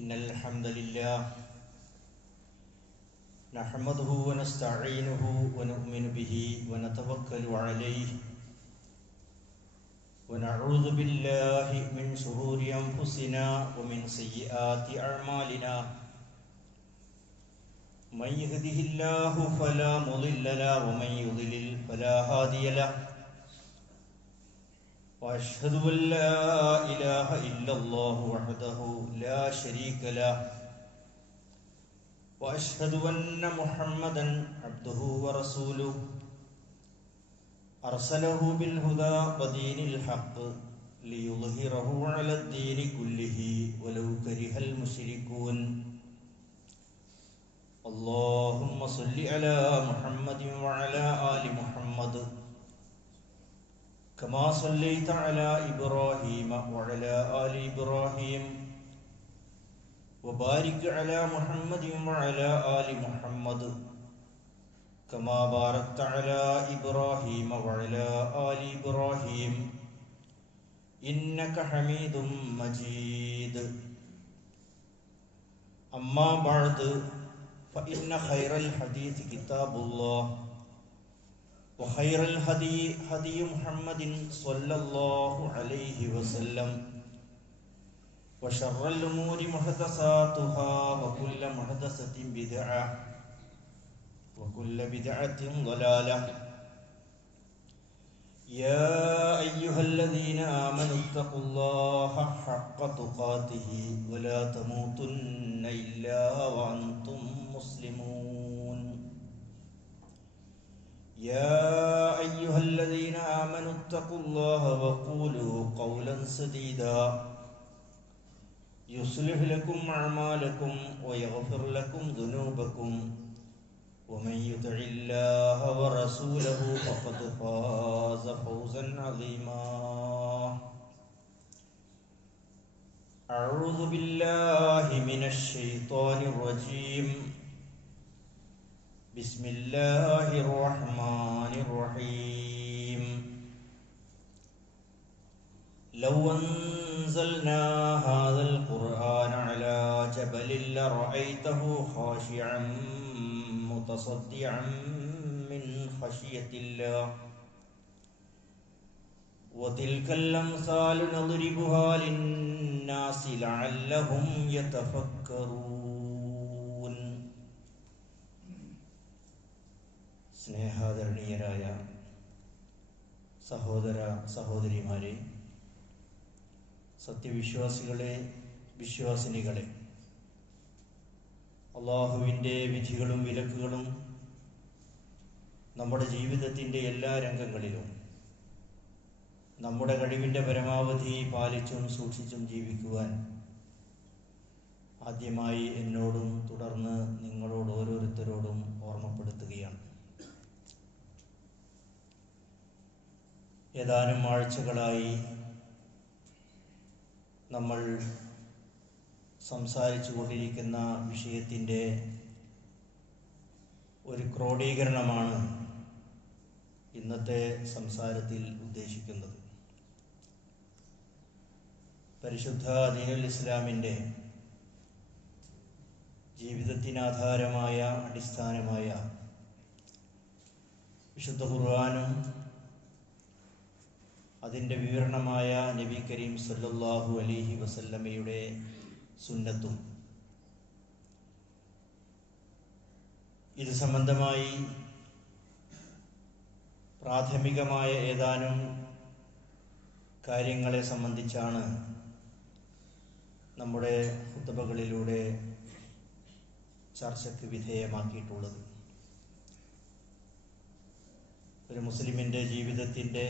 إن الحمد لله نحمده ونستعينه ونؤمن به ونتوكل عليه ونعوذ بالله من شرور أنفسنا ومن سيئات أعمالنا من يهده الله فلا مضل له ومن يضلل فلا هادي له وأشهد أن لا إله إلا الله وحده لا شريك له وأشهد أن محمدا عبده ورسوله أرسله بالهدى ودين الحق ليظهره على الدين كله ولو كره المشركون اللهم صل على محمد وعلى آل محمد كما صليت على إبراهيم وعلى آل إبراهيم وبارك على محمد وعلى آل محمد كما باركت على إبراهيم وعلى آل إبراهيم إنك حميد مجيد أما بعد فإن خير الحديث كتاب الله وخير الهدي هدي محمد صلى الله عليه وسلم وشر الأمور محدثاتها وكل محدثة بدعة وكل بدعة ضلالة يا أيها الذين آمنوا اتقوا الله حق تقاته ولا تموتن إلا وأنتم مسلمون يا أيها الذين آمنوا اتقوا الله وقولوا قولا سديدا يصلح لكم أعمالكم ويغفر لكم ذنوبكم ومن يطع الله ورسوله فقد فاز فوزا عظيما أعوذ بالله من الشيطان الرجيم بسم الله الرحمن الرحيم لو أنزلنا هذا القرآن على جبل لرأيته خاشعا متصدعا من خشية الله وتلك الأمثال نضربها للناس لعلهم يتفكرون. സ്നേഹാദരണീയരായ സഹോദര സഹോദരിമാരെ, സത്യവിശ്വാസികളെ, വിശ്വാസിനികളെ, അള്ളാഹുവിൻ്റെ വിധികളും വിലക്കുകളും നമ്മുടെ ജീവിതത്തിൻ്റെ എല്ലാ രംഗങ്ങളിലും നമ്മുടെ കഴിവിൻ്റെ പരമാവധി പാലിച്ചും സൂക്ഷിച്ചും ജീവിക്കുവാൻ ആദ്യമായി എന്നോടും തുടർന്ന് നിങ്ങളോട് ഓരോരുത്തരോടും ഓർമ്മപ്പെടുത്തുകയാണ്. ഏതാനും ആഴ്ചകളായി നമ്മൾ സംസാരിച്ചു കൊണ്ടിരിക്കുന്ന വിഷയത്തിൻ്റെ ഒരു ക്രോഡീകരണമാണ് ഇന്നത്തെ സംസാരത്തിൽ ഉദ്ദേശിക്കുന്നത്. പരിശുദ്ധ ദീനുൽ ഇസ്ലാമിൻ്റെ ജീവിതത്തിനാധാരമായ അടിസ്ഥാനമായ വിശുദ്ധ ഖുർആനും അതിൻ്റെ വിവരണമായ നബി കരീം സല്ലല്ലാഹു അലൈഹി വസല്ലമയുടെ സുന്നത്തും ഇത് സംബന്ധമായി പ്രാഥമികമായ ഏതാനും കാര്യങ്ങളെ സംബന്ധിച്ചാണ് നമ്മുടെ ഖുത്ബകളിലൂടെ ചർച്ചയ്ക്ക് വിധേയമാക്കിയിട്ടുള്ളത്. ഒരു മുസ്ലിമിൻ്റെ ജീവിതത്തിൻ്റെ,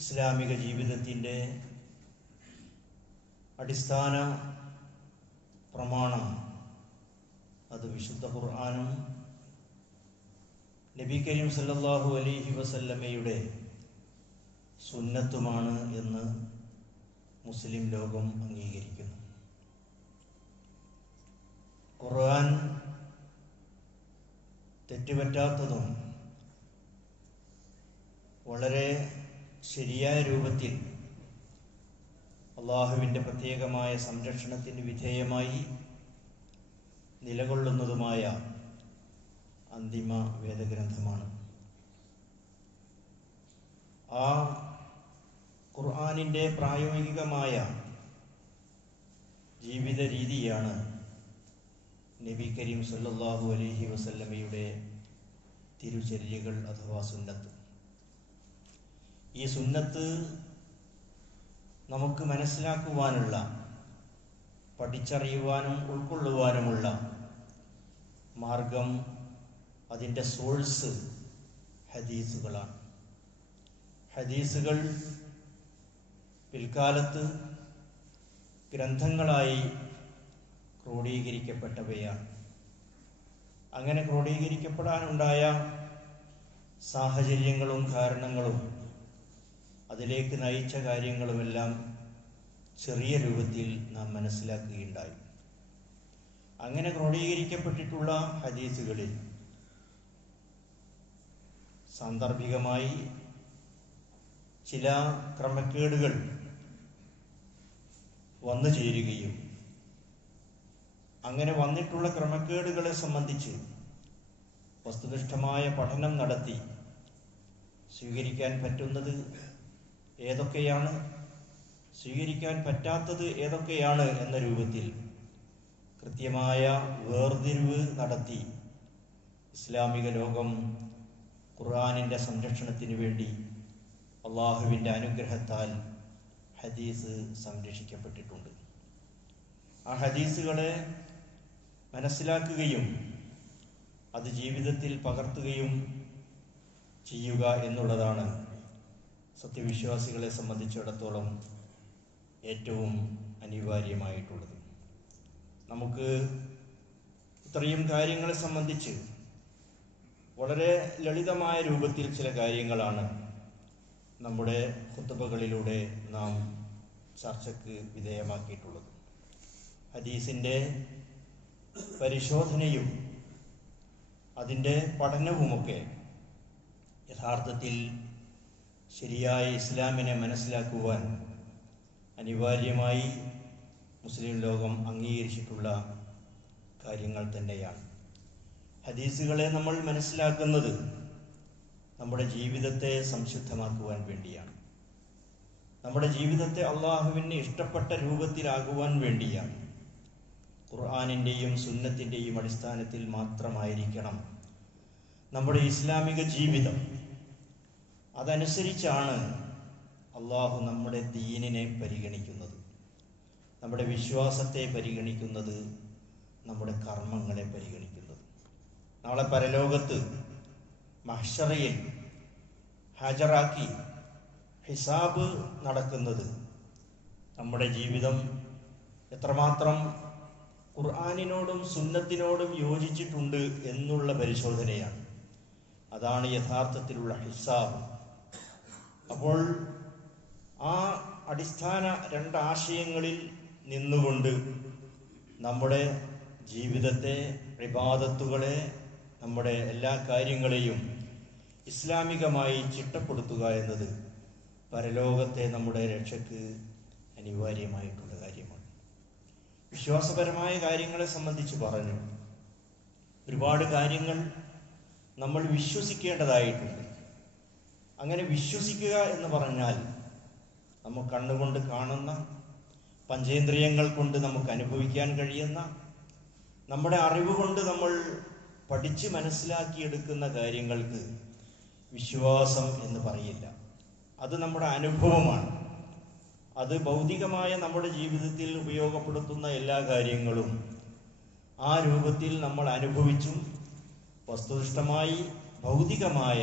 ഇസ്ലാമിക ജീവിതത്തിൻ്റെ അടിസ്ഥാന പ്രമാണം അത് വിശുദ്ധ ഖുർആനും നബി കരീം സല്ലല്ലാഹു അലൈഹി വസല്ലമയുടെ സുന്നത്തുമാണ് എന്ന് മുസ്ലിം ലോകം അംഗീകരിക്കുന്നു. ഖുർആൻ തെറ്റുപറ്റാത്തതും വളരെ ശരിയായ രൂപത്തിൽ അള്ളാഹുവിൻ്റെ പ്രത്യേകമായ സംരക്ഷണത്തിന് വിധേയമായി നിലകൊള്ളുന്നതുമായ അന്തിമ വേദഗ്രന്ഥമാണ്. ആ ഖുർആനിൻ്റെ പ്രായോഗികമായ ജീവിത രീതിയാണ് നബി കരീം സല്ലല്ലാഹു അലൈഹി വസല്ലമയുടെ തിരുചര്യകൾ അഥവാ സുന്നത്ത്. ഈ സുന്നത്ത് നമുക്ക് മനസ്സിലാക്കുവാനുള്ള, പഠിച്ചറിയുവാനും ഉൾക്കൊള്ളുവാനുമുള്ള മാർഗം, അതിൻ്റെ സോഴ്സ് ഹദീസുകളാണ്. ഹദീസുകൾ പിൽക്കാലത്ത് ഗ്രന്ഥങ്ങളായി ക്രോഡീകരിക്കപ്പെട്ടവയാണ്. അങ്ങനെ ക്രോഡീകരിക്കപ്പെടാനുണ്ടായ സാഹചര്യങ്ങളും കാരണങ്ങളും അതിലേക്ക് നയിച്ച കാര്യങ്ങളുമെല്ലാം ചെറിയ രൂപത്തിൽ നാം മനസ്സിലാക്കുകയുണ്ടായി. അങ്ങനെ ക്രോഡീകരിക്കപ്പെട്ടിട്ടുള്ള ഹദീസുകളിൽ സാന്ദർഭികമായി ചില ക്രമക്കേടുകൾ വന്നു ചേരുകയും അങ്ങനെ വന്നിട്ടുള്ള ക്രമക്കേടുകളെ സംബന്ധിച്ച് വസ്തുനിഷ്ഠമായ പഠനം നടത്തി സ്വീകരിക്കാൻ പറ്റുന്നത് ഏതൊക്കെയാണ്, സ്വീകരിക്കാൻ പറ്റാത്തത് ഏതൊക്കെയാണ് എന്ന രൂപത്തിൽ കൃത്യമായ വേർതിരിവ് നടത്തി ഇസ്ലാമിക ലോകം ഖുർആനിൻ്റെ സംരക്ഷണത്തിന് വേണ്ടി അള്ളാഹുവിൻ്റെ അനുഗ്രഹത്താൽ ഹദീസ് സംരക്ഷിക്കപ്പെട്ടിട്ടുണ്ട്. ആ ഹദീസുകളെ മനസ്സിലാക്കുകയും അത് ജീവിതത്തിൽ പകർത്തുകയും ചെയ്യുക എന്നുള്ളതാണ് സത്യവിശ്വാസികളെ സംബന്ധിച്ചിടത്തോളം ഏറ്റവും അനിവാര്യമായിട്ടുള്ളത്. നമുക്ക് ഇത്രയും കാര്യങ്ങളെ സംബന്ധിച്ച് വളരെ ലളിതമായ രൂപത്തിൽ ചില കാര്യങ്ങളാണ് നമ്മുടെ ഖുത്ബകളിലൂടെ നാം ചർച്ചയ്ക്ക് വിധേയമാക്കിയിട്ടുള്ളത്. ഹദീസിൻ്റെ പരിശോധനയും അതിൻ്റെ പഠനവുമൊക്കെ യഥാർത്ഥത്തിൽ ശരിയായ ഇസ്ലാമിനെ മനസ്സിലാക്കുവാൻ അനിവാര്യമായി മുസ്ലിം ലോകം അംഗീകരിച്ചിട്ടുള്ള കാര്യങ്ങൾ തന്നെയാണ്. ഹദീസുകളെ നമ്മൾ മനസ്സിലാക്കുന്നത് നമ്മുടെ ജീവിതത്തെ സംശുദ്ധമാക്കുവാൻ വേണ്ടിയാണ്. നമ്മുടെ ജീവിതത്തെ അള്ളാഹുവിന് ഇഷ്ടപ്പെട്ട രൂപത്തിലാകുവാൻ വേണ്ടിയാണ്. ഖുർആനിൻ്റെയും സുന്നത്തിൻ്റെയും അടിസ്ഥാനത്തിൽ മാത്രമായിരിക്കണം നമ്മുടെ ഇസ്ലാമിക ജീവിതം. അതനുസരിച്ചാണ് അള്ളാഹു നമ്മുടെ ദീനിനെ പരിഗണിക്കുന്നത്, നമ്മുടെ വിശ്വാസത്തെ പരിഗണിക്കുന്നത്, നമ്മുടെ കർമ്മങ്ങളെ പരിഗണിക്കുന്നത്. നാളെ പരലോകത്ത് മഹ്ശറയിൽ ഹാജരാക്കി ഹിസാബ് നടക്കുന്നത് നമ്മുടെ ജീവിതം എത്രമാത്രം ഖുർആനിനോടും സുന്നത്തിനോടും യോജിച്ചിട്ടുണ്ട് എന്നുള്ള പരിശോധനയാണ്. അതാണ് യഥാർത്ഥത്തിലുള്ള ഹിസാബ്. അപ്പോൾ ആ അടിസ്ഥാന രണ്ടാശയങ്ങളിൽ നിന്നുകൊണ്ട് നമ്മുടെ ജീവിതത്തെ, ഇബാദത്തുകളെ, നമ്മുടെ എല്ലാ കാര്യങ്ങളെയും ഇസ്ലാമികമായി ചിട്ടപ്പെടുത്തുക എന്നത് പരലോകത്തെ നമ്മുടെ രക്ഷയ്ക്ക് അനിവാര്യമായിട്ടുള്ള കാര്യമാണ്. വിശ്വാസപരമായ കാര്യങ്ങളെ സംബന്ധിച്ച് പറഞ്ഞു, ഒരുപാട് കാര്യങ്ങൾ നമ്മൾ വിശ്വസിക്കേണ്ടതായിട്ടുണ്ട്. അങ്ങനെ വിശ്വസിക്കുക എന്ന് പറഞ്ഞാൽ നമ്മൾ കണ്ണുകൊണ്ട് കാണുന്ന, പഞ്ചേന്ദ്രിയങ്ങൾ കൊണ്ട് നമുക്ക് അനുഭവിക്കാൻ കഴിയുന്ന, നമ്മുടെ അറിവ് കൊണ്ട് നമ്മൾ പഠിച്ച് മനസ്സിലാക്കിയെടുക്കുന്ന കാര്യങ്ങൾക്ക് വിശ്വാസം എന്ന് പറയില്ല. അത് നമ്മുടെ അനുഭവമാണ്. അത് ഭൗതികമായ നമ്മുടെ ജീവിതത്തിൽ ഉപയോഗപ്പെടുത്തുന്ന എല്ലാ കാര്യങ്ങളും ആ രൂപത്തിൽ നമ്മൾ അനുഭവിച്ചും വസ്തുനിഷ്ഠമായി ഭൗതികമായ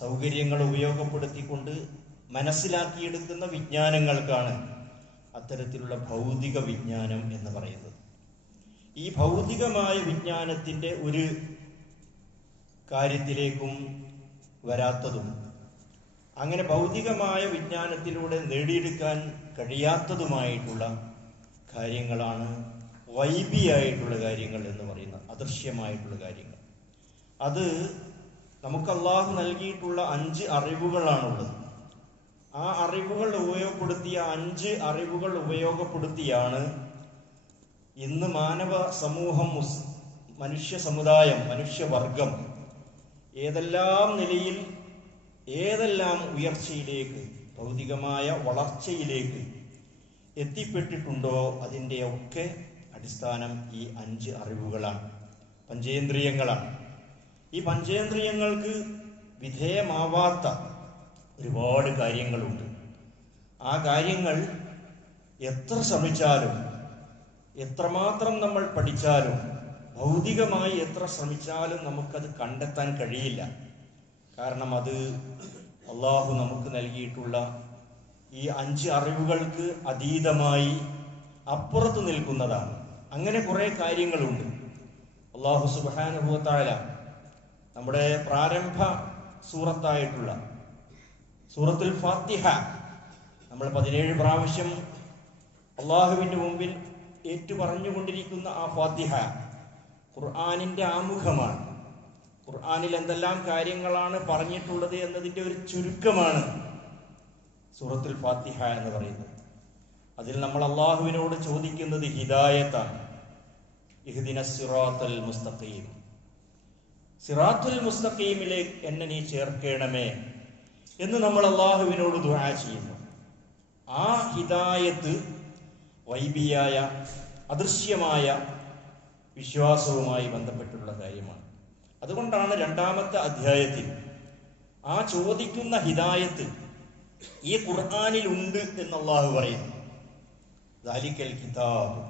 സൗകര്യങ്ങൾ ഉപയോഗപ്പെടുത്തിക്കൊണ്ട് മനസ്സിലാക്കിയെടുക്കുന്ന വിജ്ഞാനങ്ങൾക്കാണ് അത്തരത്തിലുള്ള ഭൗതിക വിജ്ഞാനം എന്ന് പറയുന്നത്. ഈ ഭൗതികമായ വിജ്ഞാനത്തിൻ്റെ ഒരു കാര്യത്തിലേക്കും വരാത്തതും അങ്ങനെ ഭൗതികമായ വിജ്ഞാനത്തിലൂടെ നേടിയെടുക്കാൻ കഴിയാത്തതുമായിട്ടുള്ള കാര്യങ്ങളാണ് വൈബിയായിട്ടുള്ള കാര്യങ്ങൾ എന്ന് പറയുന്നത്, അദൃശ്യമായിട്ടുള്ള കാര്യങ്ങൾ. അത് നമുക്ക് അല്ലാഹു നൽകിയിട്ടുള്ള 5 അറിവുകളാണുള്ളത്. ആ അറിവുകൾ ഉപയോഗപ്പെടുത്തിയ 5 അറിവുകൾ ഉപയോഗപ്പെടുത്തിയാണ് ഇന്ന് മാനവ സമൂഹം, മനുഷ്യ സമുദായം, മനുഷ്യവർഗം ഏതെല്ലാം നിലയിൽ ഏതെല്ലാം ഉയർച്ചയിലേക്ക്, ഭൗതികമായ വളർച്ചയിലേക്ക് എത്തിപ്പെട്ടിട്ടുണ്ടോ അതിൻ്റെയൊക്കെ അടിസ്ഥാനം ഈ 5 അറിവുകളാണ്, പഞ്ചേന്ദ്രിയങ്ങളാണ്. ഈ പഞ്ചേന്ദ്രിയങ്ങൾക്ക് വിധേയമാവാത്ത ഒരുപാട് കാര്യങ്ങളുണ്ട്. ആ കാര്യങ്ങൾ എത്ര ശ്രമിച്ചാലും, എത്രമാത്രം നമ്മൾ പഠിച്ചാലും, ഭൗതികമായി എത്ര ശ്രമിച്ചാലും നമുക്കത് കണ്ടെത്താൻ കഴിയില്ല. കാരണം അത് അള്ളാഹു നമുക്ക് നൽകിയിട്ടുള്ള ഈ 5 അറിവുകൾക്ക് അതീതമായി അപ്പുറത്ത് നിൽക്കുന്നതാണ്. അങ്ങനെ കുറെ കാര്യങ്ങളുണ്ട്. അള്ളാഹു സുബ്ഹാനഹു വ തആല നമ്മുടെ പ്രാരംഭ സൂറത്തായിട്ടുള്ള സൂറത്തുൽ ഫാത്തിഹ നമ്മൾ 17 പ്രാവശ്യം അള്ളാഹുവിൻ്റെ മുമ്പിൽ ഏറ്റുപറഞ്ഞുകൊണ്ടിരിക്കുന്ന ആ ഫാത്തിഹ ഖുർആനിൻ്റെ ആമുഖമാണ്. ഖുർആനിൽ എന്തെല്ലാം കാര്യങ്ങളാണ് പറഞ്ഞിട്ടുള്ളത് എന്നതിൻ്റെ ഒരു ചുരുക്കമാണ് സൂറത്തുൽ ഫാത്തിഹ എന്ന് പറയുന്നത്. അതിൽ നമ്മൾ അള്ളാഹുവിനോട് ചോദിക്കുന്നത് ഹിദായത്താണ്. ഇഹ്ദിനസ് സിറാത്തുൽ മുസ്തഖീം, സിറാത്തുൽ മുസ്തഖീമിലേക്ക് എന്നെ നീ ചേർക്കണമേ എന്ന് നമ്മൾ അള്ളാഹുവിനോട് ദുആ ചെയ്യുന്നു. ആ ഹിദായത്ത് വൈബിയായ അദൃശ്യമായ വിശ്വാസവുമായി ബന്ധപ്പെട്ടുള്ള കാര്യമാണ്. അതുകൊണ്ടാണ് 2-ാമത്തെ അധ്യായത്തിൽ ആ ചോദിക്കുന്ന ഹിദായത്ത് ഈ ഖുർആനിൽ ഉണ്ട് എന്ന് അള്ളാഹു പറയുന്നു. ദാലിക്കൽ കിതാബ്,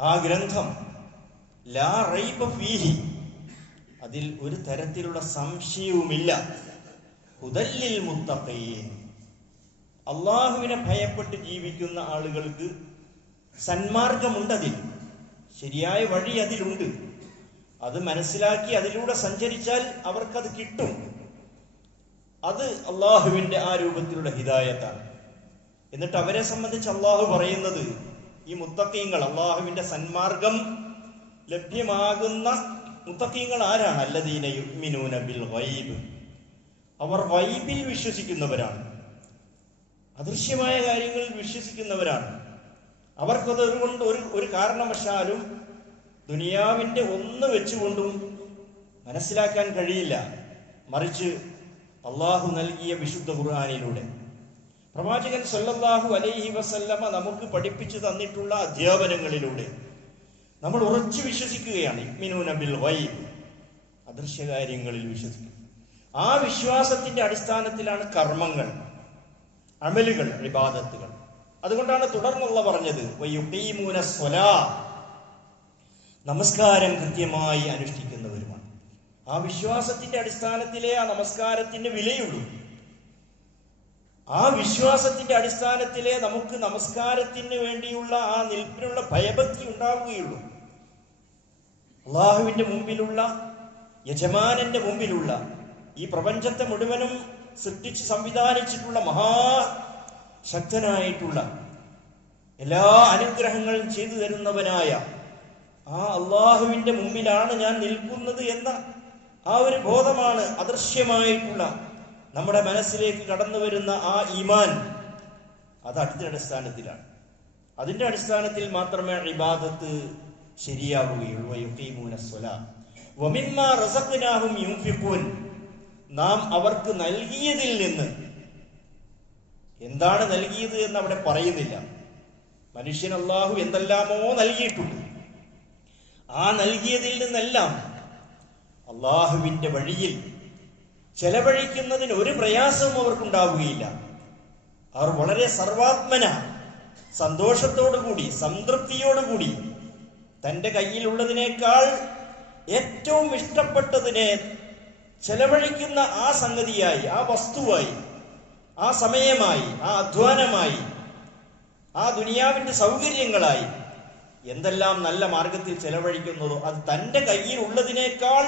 ആ ഗ്രന്ഥം, ലാ റൈബ ഫീഹി, അതിൽ ഒരു തരത്തിലുള്ള സംശയവുമില്ല, ഹുദല്ലിൽ മുത്തഖീൻ, അള്ളാഹുവിനെ ഭയപ്പെട്ട് ജീവിക്കുന്ന ആളുകൾക്ക് സന്മാർഗമുണ്ട്, അതിൽ ശരിയായ വഴി അതിലുണ്ട്. അത് മനസ്സിലാക്കി അതിലൂടെ സഞ്ചരിച്ചാൽ അവർക്കത് കിട്ടും. അത് അള്ളാഹുവിൻ്റെ ആ രൂപത്തിലുള്ള ഹിദായത്താണ്. എന്നിട്ട് അവരെ സംബന്ധിച്ച് അള്ളാഹു പറയുന്നത്, ഈ മുത്തഖീങ്ങൾ, അള്ളാഹുവിൻ്റെ സന്മാർഗം ലഭ്യമാകുന്ന മുത്തഖീങ്ങൾ ആരാണ്? അല്ലദീന യുഅ്മിനൂന ബിൽ ഗൈബ്, അവർ ഗൈബിൽ വിശ്വസിക്കുന്നവരാണ്, അദൃശ്യമായ കാര്യങ്ങളിൽ വിശ്വസിക്കുന്നവരാണ്. അവർക്കത് കൊണ്ട് ഒരു കാരണവശാലും ദുനിയാവിൻ്റെ ഒന്ന് വെച്ചുകൊണ്ടും മനസ്സിലാക്കാൻ കഴിയില്ല. മറിച്ച് അള്ളാഹു നൽകിയ വിശുദ്ധ ഖുർആനിലൂടെ, പ്രവാചകൻ സല്ലല്ലാഹു അലൈഹി വസല്ലമ നമുക്ക് പഠിപ്പിച്ചു തന്നിട്ടുള്ള അധ്യാപനങ്ങളിലൂടെ നമ്മൾ ഉറച്ചു വിശ്വസിക്കുകയാണ്. യുഅ്മിനൂന ബിൽ ഗൈബ്, അദൃശ്യകാര്യങ്ങളിൽ വിശ്വസിക്കും. ആ വിശ്വാസത്തിന്റെ അടിസ്ഥാനത്തിലാണ് കർമ്മങ്ങൾ, അമലുകൾ, ഇബാദത്തുകൾ. അതുകൊണ്ടാണ് തുടർന്നുള്ള പറഞ്ഞത് വയുഖീമൂന സ്വലാ, നമസ്കാരം കൃത്യമായി അനുഷ്ഠിക്കുന്നവരുമാണ്. ആ വിശ്വാസത്തിന്റെ അടിസ്ഥാനത്തിലേ ആ നമസ്കാരത്തിന് വിലയുള്ളൂ. ആ വിശ്വാസത്തിന്റെ അടിസ്ഥാനത്തിലേ നമുക്ക് നമസ്കാരത്തിന് വേണ്ടിയുള്ള ആ നിൽപ്പിനുള്ള ഭയഭക്തി ഉണ്ടാവുകയുള്ളൂ. അള്ളാഹുവിന്റെ മുമ്പിലുള്ള, യജമാനന്റെ മുമ്പിലുള്ള, ഈ പ്രപഞ്ചത്തെ മുഴുവനും സൃഷ്ടിച്ച് സംവിധാനിച്ചിട്ടുള്ള മഹാശക്തനായിട്ടുള്ള, എല്ലാ അനുഗ്രഹങ്ങളും ചെയ്തു തരുന്നവനായ ആ അള്ളാഹുവിന്റെ മുമ്പിലാണ് ഞാൻ നിൽക്കുന്നത് എന്ന ആ ഒരു ബോധമാണ് അദൃശ്യമായിട്ടുള്ള നമ്മുടെ മനസ്സിലേക്ക് കടന്നു വരുന്ന ആ ഈമാൻ. അത് അടുത്ത അടിസ്ഥാനത്തിലാണ്. അതിന്റെ അടിസ്ഥാനത്തിൽ മാത്രമേ ഇബാദത്ത് ശരിയാവുകയുള്ളൂ. വയുഖീമൂന സ്വലാ വമിമ്മാ റസഖ്നാഹും യുൻഫിഖൂൻ, നാം അവർക്ക് നൽകിയതിൽ നിന്ന്, എന്താണ് നൽകിയത് എന്ന് അവിടെ പറയുന്നില്ല. മനുഷ്യൻ അല്ലാഹു എന്തെല്ലാമോ നൽകിയിട്ടുണ്ട്. ആ നൽകിയതിൽ നിന്നെല്ലാം അള്ളാഹുവിന്റെ വഴിയിൽ ചെലവഴിക്കുന്നതിന് ഒരു പ്രയാസവും അവർക്കുണ്ടാവുകയില്ല. അവർ വളരെ സർവാത്മന, സന്തോഷത്തോടുകൂടി, സംതൃപ്തിയോടുകൂടി തൻ്റെ കയ്യിലുള്ളതിനേക്കാൾ ഏറ്റവും ഇഷ്ടപ്പെട്ടതിനെ ചെലവഴിക്കുന്ന ആ സംഗതിയായി, ആ വസ്തുവായി, ആ സമയമായി, ആ അധ്വാനമായി, ആ ദുനിയാവിന്റെ സൗകര്യങ്ങളായി എന്തെല്ലാം നല്ല മാർഗത്തിൽ ചെലവഴിക്കുന്നതോ അത് തൻ്റെ കയ്യിൽ ഉള്ളതിനേക്കാൾ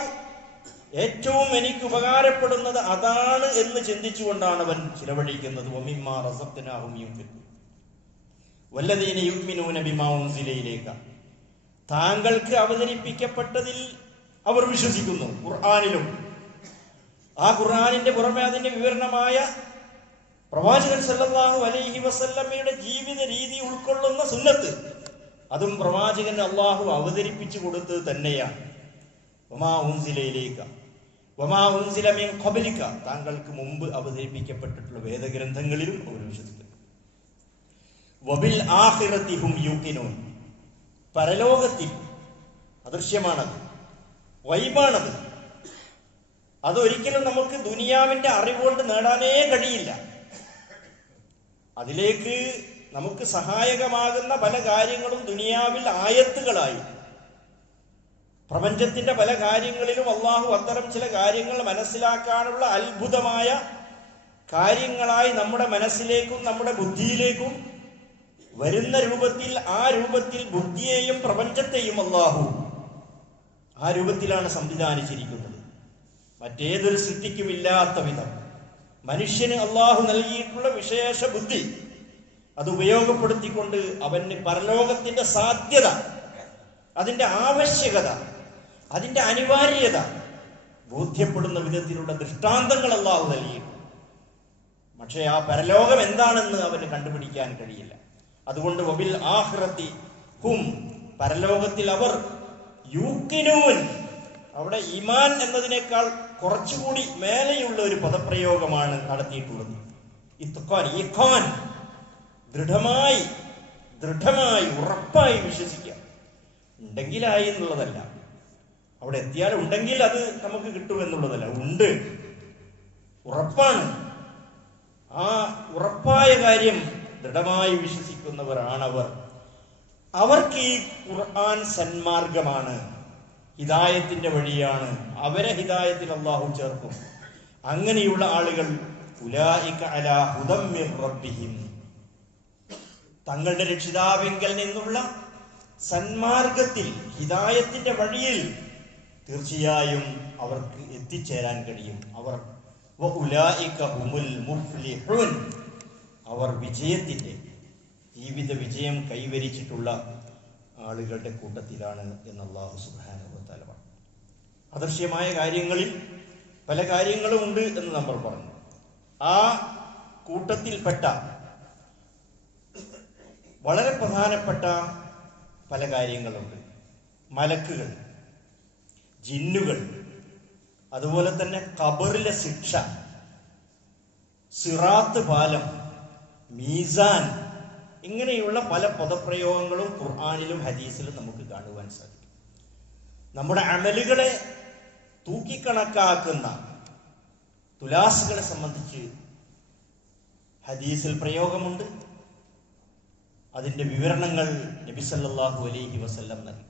ഏറ്റവും എനിക്ക് ഉപകാരപ്പെടുന്നത് അതാണ് എന്ന് ചിന്തിച്ചുകൊണ്ടാണ് അവൻ ചിലവഴിക്കുന്നത്. വമിമ്മാ റസഖ്നാഹും യുൻഫിഖൂൻ വല്ലദീന യുഅ്മിനൂന ബിമാ ഉൻസില ഇലൈക, താങ്കൾക്ക് അവതരിപ്പിക്കപ്പെട്ടതിൽ അവർ വിശ്വസിക്കുന്നു. ഖുർആനിലും ആ ഖുർആനിന്റെ പുറമെ അതിന്റെ വിവരണമായ പ്രവാചകൻ സല്ലല്ലാഹു അലൈഹി വസല്ലമയുടെ ജീവിത രീതി ഉൾക്കൊള്ളുന്ന സുന്നത്ത്, അതും പ്രവാചകൻ അള്ളാഹു അവതരിപ്പിച്ചു കൊടുത്തത് തന്നെയാണ്. വമാ ഉൻസില ഇലൈക വമാ ഉൻസില മിൻ ഖബ്ലിക, താങ്കൾക്ക് മുമ്പ് അവതരിപ്പിക്കപ്പെട്ടിട്ടുള്ള വേദഗ്രന്ഥങ്ങളിലും അവർ വിശ്വസിക്കുന്നു. വബിൽ ആഖിറതി ഹും യൂഖിനൂൻ, പരലോകത്തിൽ അദൃശ്യമാണത്, വൈബാണത്. അതൊരിക്കലും നമുക്ക് ദുനിയാവിന്റെ അറിവുകൊണ്ട് നേടാനേ കഴിയില്ല. അതിലേക്ക് നമുക്ക് സഹായകമാകുന്ന പല കാര്യങ്ങളും ദുനിയാവിൽ ആയത്തുകളായി, പ്രപഞ്ചത്തിന്റെ പല കാര്യങ്ങളിലും അള്ളാഹു അത്തരം ചില കാര്യങ്ങൾ മനസ്സിലാക്കാനുള്ള അത്ഭുതമായ കാര്യങ്ങളായി നമ്മുടെ മനസ്സിലേക്കും നമ്മുടെ ബുദ്ധിയിലേക്കും വരുന്ന രൂപത്തിൽ, ആ രൂപത്തിൽ ബുദ്ധിയെയും പ്രപഞ്ചത്തെയും അള്ളാഹു ആ രൂപത്തിലാണ് സംവിധാനിച്ചിരിക്കുന്നത്. മറ്റേതൊരു സൃഷ്ടിക്കും ഇല്ലാത്ത വിധം മനുഷ്യന് അള്ളാഹു നൽകിയിട്ടുള്ള വിശേഷ ബുദ്ധി, അത് ഉപയോഗപ്പെടുത്തിക്കൊണ്ട് അവന് പരലോകത്തിന്റെ സാധ്യത, അതിന്റെ ആവശ്യകത, അതിന്റെ അനിവാര്യത ബോധ്യപ്പെടുന്ന വിധത്തിലുള്ള ദൃഷ്ടാന്തങ്ങൾ അള്ളാഹു നൽകിയിട്ടുണ്ട്. പക്ഷേ ആ പരലോകം എന്താണെന്ന് അവന് കണ്ടുപിടിക്കാൻ കഴിയില്ല. അതുകൊണ്ട് വബിൽ ആഖിറതി ഹും, പരലോകത്തിൽ അവർ യൂഖിനൂൻ, അവിടെ ഈമാൻ എന്നതിനേക്കാൾ കുറച്ചുകൂടി മേലെയുള്ള ഒരു പദപ്രയോഗമാണ് നടത്തിയിട്ടുള്ളത്. ഇഖാൻ, ദൃഢമായി ഉറപ്പായി വിശ്വസിക്കുക. ഉണ്ടെങ്കിലായി എന്നുള്ളതല്ല, അവിടെ എത്തിയാൽ ഉണ്ടെങ്കിൽ അത് നമുക്ക് കിട്ടുമെന്നുള്ളതല്ല, ഉണ്ട്, ഉറപ്പാണ്. ആ ഉറപ്പായ കാര്യം ദൃഢമായി വിശ്വസിക്കുന്നവരാണവർ. അവർക്ക് ഈ ഖുർആൻ സന്മാർഗമാണ്, ഹിദായത്തിന്റെ വഴിയാണ്. അവരെ ഹിദായത്തിൽ അല്ലാഹു ചേർക്കും. അങ്ങനെയുള്ള ആളുകൾ ഉലൈക അലാ ഹുദം മിർ റബ്ബിഹിം, തങ്ങളുടെ രക്ഷിതാവിങ്കൽ നിന്നുള്ള സന്മാർഗത്തിൽ, ഹിദായത്തിന്റെ വഴിയിൽ തീർച്ചയായും അവർക്ക് എത്തിച്ചേരാൻ കഴിയും. അവർ വഉലൈക ഹുമുൽ മുഫ്ലിഹൂൻ, അവർ വിജയത്തിന്റെ, ജീവിത വിജയം കൈവരിച്ചിട്ടുള്ള ആളുകളുടെ കൂട്ടത്തിലാണ് എന്ന് അല്ലാഹു സുബ്ഹാനഹു വ തആല പറഞ്ഞു. അദൃശ്യമായ കാര്യങ്ങളിൽ പല കാര്യങ്ങളും ഉണ്ട് എന്ന് നമ്മൾ പറഞ്ഞു. ആ കൂട്ടത്തിൽപ്പെട്ട വളരെ പ്രധാനപ്പെട്ട പല കാര്യങ്ങളുണ്ട്. മലക്കുകൾ, ജിന്നുകൾ, അതുപോലെ തന്നെ ഖബറിലെ ശിക്ഷ, സിറാത്ത് പാലം, മീസാൻ, ഇങ്ങനെയുള്ള പല പദപ്രയോഗങ്ങളും ഖുർആനിലും ഹദീസിലും നമുക്ക് കാണുവാൻ സാധിക്കും. നമ്മുടെ അമലുകളെ തൂക്കിക്കണക്കാക്കുന്ന തുലാസുകളെ സംബന്ധിച്ച് ഹദീസിൽ പ്രയോഗമുണ്ട്. അതിന്റെ വിവരണങ്ങൾ നബി സല്ലല്ലാഹു അലൈഹി വസല്ലം നൽകി.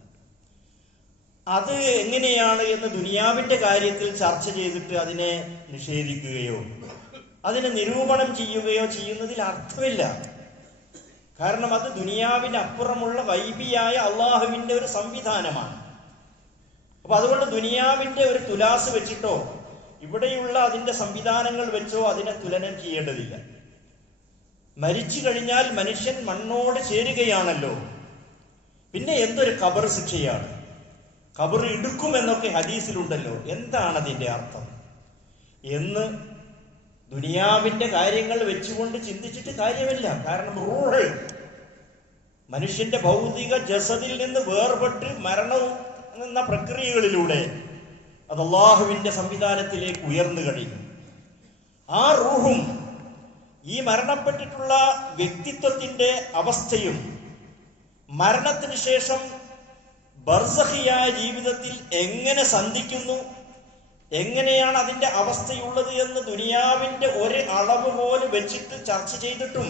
അത് എങ്ങനെയാണ് എന്ന് ദുനിയാവിന്റെ കാര്യത്തിൽ ചർച്ച ചെയ്തിട്ട് അതിനെ നിഷേധിക്കുകയോ അതിനെ നിരൂപണം ചെയ്യുകയോ ചെയ്യുന്നതിൽ അർത്ഥമില്ല. കാരണം അത് ദുനിയാവിന് അപ്പുറമുള്ള വൈബിയായ അള്ളാഹുവിന്റെ ഒരു സംവിധാനമാണ്. അപ്പൊ അതുകൊണ്ട് ദുനിയാവിന്റെ ഒരു തുലാസ് വെച്ചിട്ടോ ഇവിടെയുള്ള അതിന്റെ സംവിധാനങ്ങൾ വെച്ചോ അതിനെ തുലനം ചെയ്യേണ്ടതില്ല. മരിച്ചു കഴിഞ്ഞാൽ മനുഷ്യൻ മണ്ണോട് ചേരുകയാണല്ലോ, പിന്നെ എന്തൊരു ഖബർ ശിക്ഷയാണ്, ഖബർ ഇടുക്കുമെന്നൊക്കെ ഹദീസിലുണ്ടല്ലോ, എന്താണ് അതിന്റെ അർത്ഥം എന്ന് ദുനിയാവിന്റെ കാര്യങ്ങൾ വെച്ചുകൊണ്ട് ചിന്തിച്ചിട്ട് കാര്യമില്ല. കാരണം റൂഹ്, മനുഷ്യന്റെ ഭൗതിക ജസദിൽ നിന്ന് വേർപെട്ട് മരണവും എന്ന പ്രക്രിയകളിലൂടെ അത് അല്ലാഹുവിന്റെ സംവിധാനത്തിലേക്ക് ഉയർന്നു കഴിയും. ആ റൂഹും ഈ മരണപ്പെട്ടിട്ടുള്ള വ്യക്തിത്വത്തിന്റെ അവസ്ഥയും മരണത്തിന് ശേഷം ബർസഖിയായ ജീവിതത്തിൽ എങ്ങനെ സന്ധിക്കുന്നു, എങ്ങനെയാണ് അതിന്റെ അവസ്ഥയുള്ളത് എന്ന് ദുനിയാവിന്റെ ഒരു അളവ് പോലും വെച്ചിട്ട് ചർച്ച ചെയ്തിട്ടും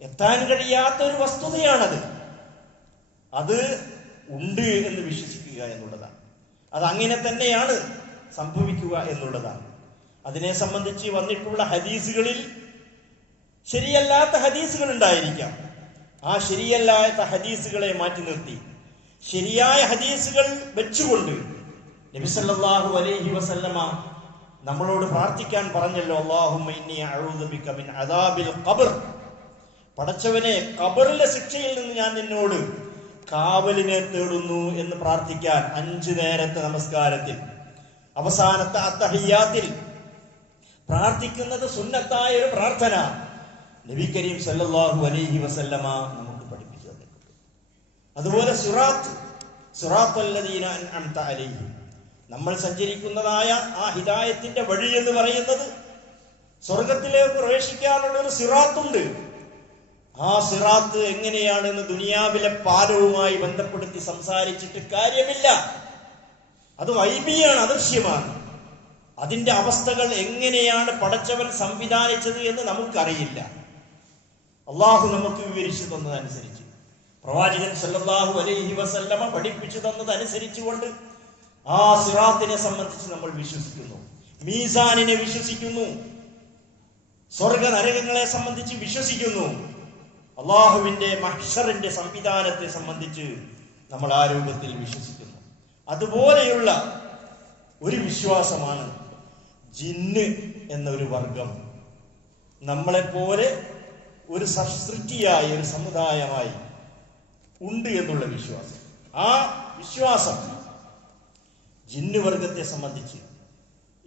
എത്താൻ കഴിയാത്ത ഒരു വസ്തുതയാണത്. അത് ഉണ്ട് എന്ന് വിശ്വസിക്കുക എന്നുള്ളതാണ്. അത് അങ്ങനെ തന്നെയാണ് സംഭവിക്കുക എന്നുള്ളതാണ്. അതിനെ സംബന്ധിച്ച് വന്നിട്ടുള്ള ഹദീസുകളിൽ ശരിയല്ലാത്ത ഹദീസുകൾ ഉണ്ടായിരിക്കാം. ആ ശരിയല്ലാത്ത ഹദീസുകളെ മാറ്റി നിർത്തി ശരിയായ ഹദീസുകൾ വെച്ചുകൊണ്ട് നബി സല്ലല്ലാഹു അലൈഹി വസല്ലമ നമ്മളോട് പ്രാർത്ഥിക്കാൻ പറഞ്ഞല്ലോ, അല്ലാഹുമ്മ ഇന്നി അഊദു ബിക മിൻ അദാബിൽ ഖബർ, പടച്ചവനെ ഖബറിലെ ശിക്ഷയിൽ നിന്ന് ഞാൻ നിന്നോട് കാവലിനെ തേടുന്നു എന്ന് പ്രാർത്ഥിക്കാൻ 5 നേരത്തെ നമസ്കാരത്തിൽ അവസാനത്തെ അത്തഹിയ്യാത്തിൽ പ്രാർത്ഥിക്കുന്നത് സുന്നത്തായ ഒരു പ്രാർത്ഥന നബി കരീം സല്ലല്ലാഹു അലൈഹി വസല്ലമ നമുക്ക് പഠിപ്പിച്ചു തന്നിട്ടുണ്ട്. അതുപോലെ സിറാത്തല്ലദീന അൻഅംത അലൈഹിം, നമ്മൾ സഞ്ചരിക്കുന്നതായ ആ ഹിദായത്തിന്റെ വഴി എന്ന് പറയുന്നത് സ്വർഗത്തിലേക്ക് പ്രവേശിക്കാനുള്ള ഒരു സിറാത്തുണ്ട്. ആ സിറാത്ത് എങ്ങനെയാണെന്ന് ദുനിയാവിലെ പാലവുമായി ബന്ധപ്പെടുത്തി സംസാരിച്ചിട്ട് കാര്യമില്ല. അത് ഗൈബിയാണ്, അദൃശ്യമാണ്. അതിന്റെ അവസ്ഥകൾ എങ്ങനെയാണ് പടച്ചവൻ സംവിധാനിച്ചത് എന്ന് നമുക്കറിയില്ല. അള്ളാഹു നമുക്ക് വിവരിച്ചു തന്നതനുസരിച്ച്, പ്രവാചകൻ സല്ലല്ലാഹു അലൈഹി വസല്ലമ പഠിപ്പിച്ചു തന്നതനുസരിച്ചുകൊണ്ട് ആ സിറാത്തിനെ സംബന്ധിച്ച് നമ്മൾ വിശ്വസിക്കുന്നു, മീസാനിനെ വിശ്വസിക്കുന്നു, സ്വർഗ നരകങ്ങളെ സംബന്ധിച്ച് വിശ്വസിക്കുന്നു, അള്ളാഹുവിന്റെ മഹ്ശറിന്റെ സംവിധാനത്തെ സംബന്ധിച്ച് നമ്മൾ ആ രൂപത്തിൽ വിശ്വസിക്കുന്നു. അതുപോലെയുള്ള ഒരു വിശ്വാസമാണ് ജിന്ന് എന്നൊരു വർഗം നമ്മളെപ്പോലെ ഒരു സൃഷ്ടിയായി, ഒരു സമുദായമായി ഉണ്ട് എന്നുള്ള വിശ്വാസം. ആ വിശ്വാസം ജിന്ന് വർഗത്തെ സംബന്ധിച്ച്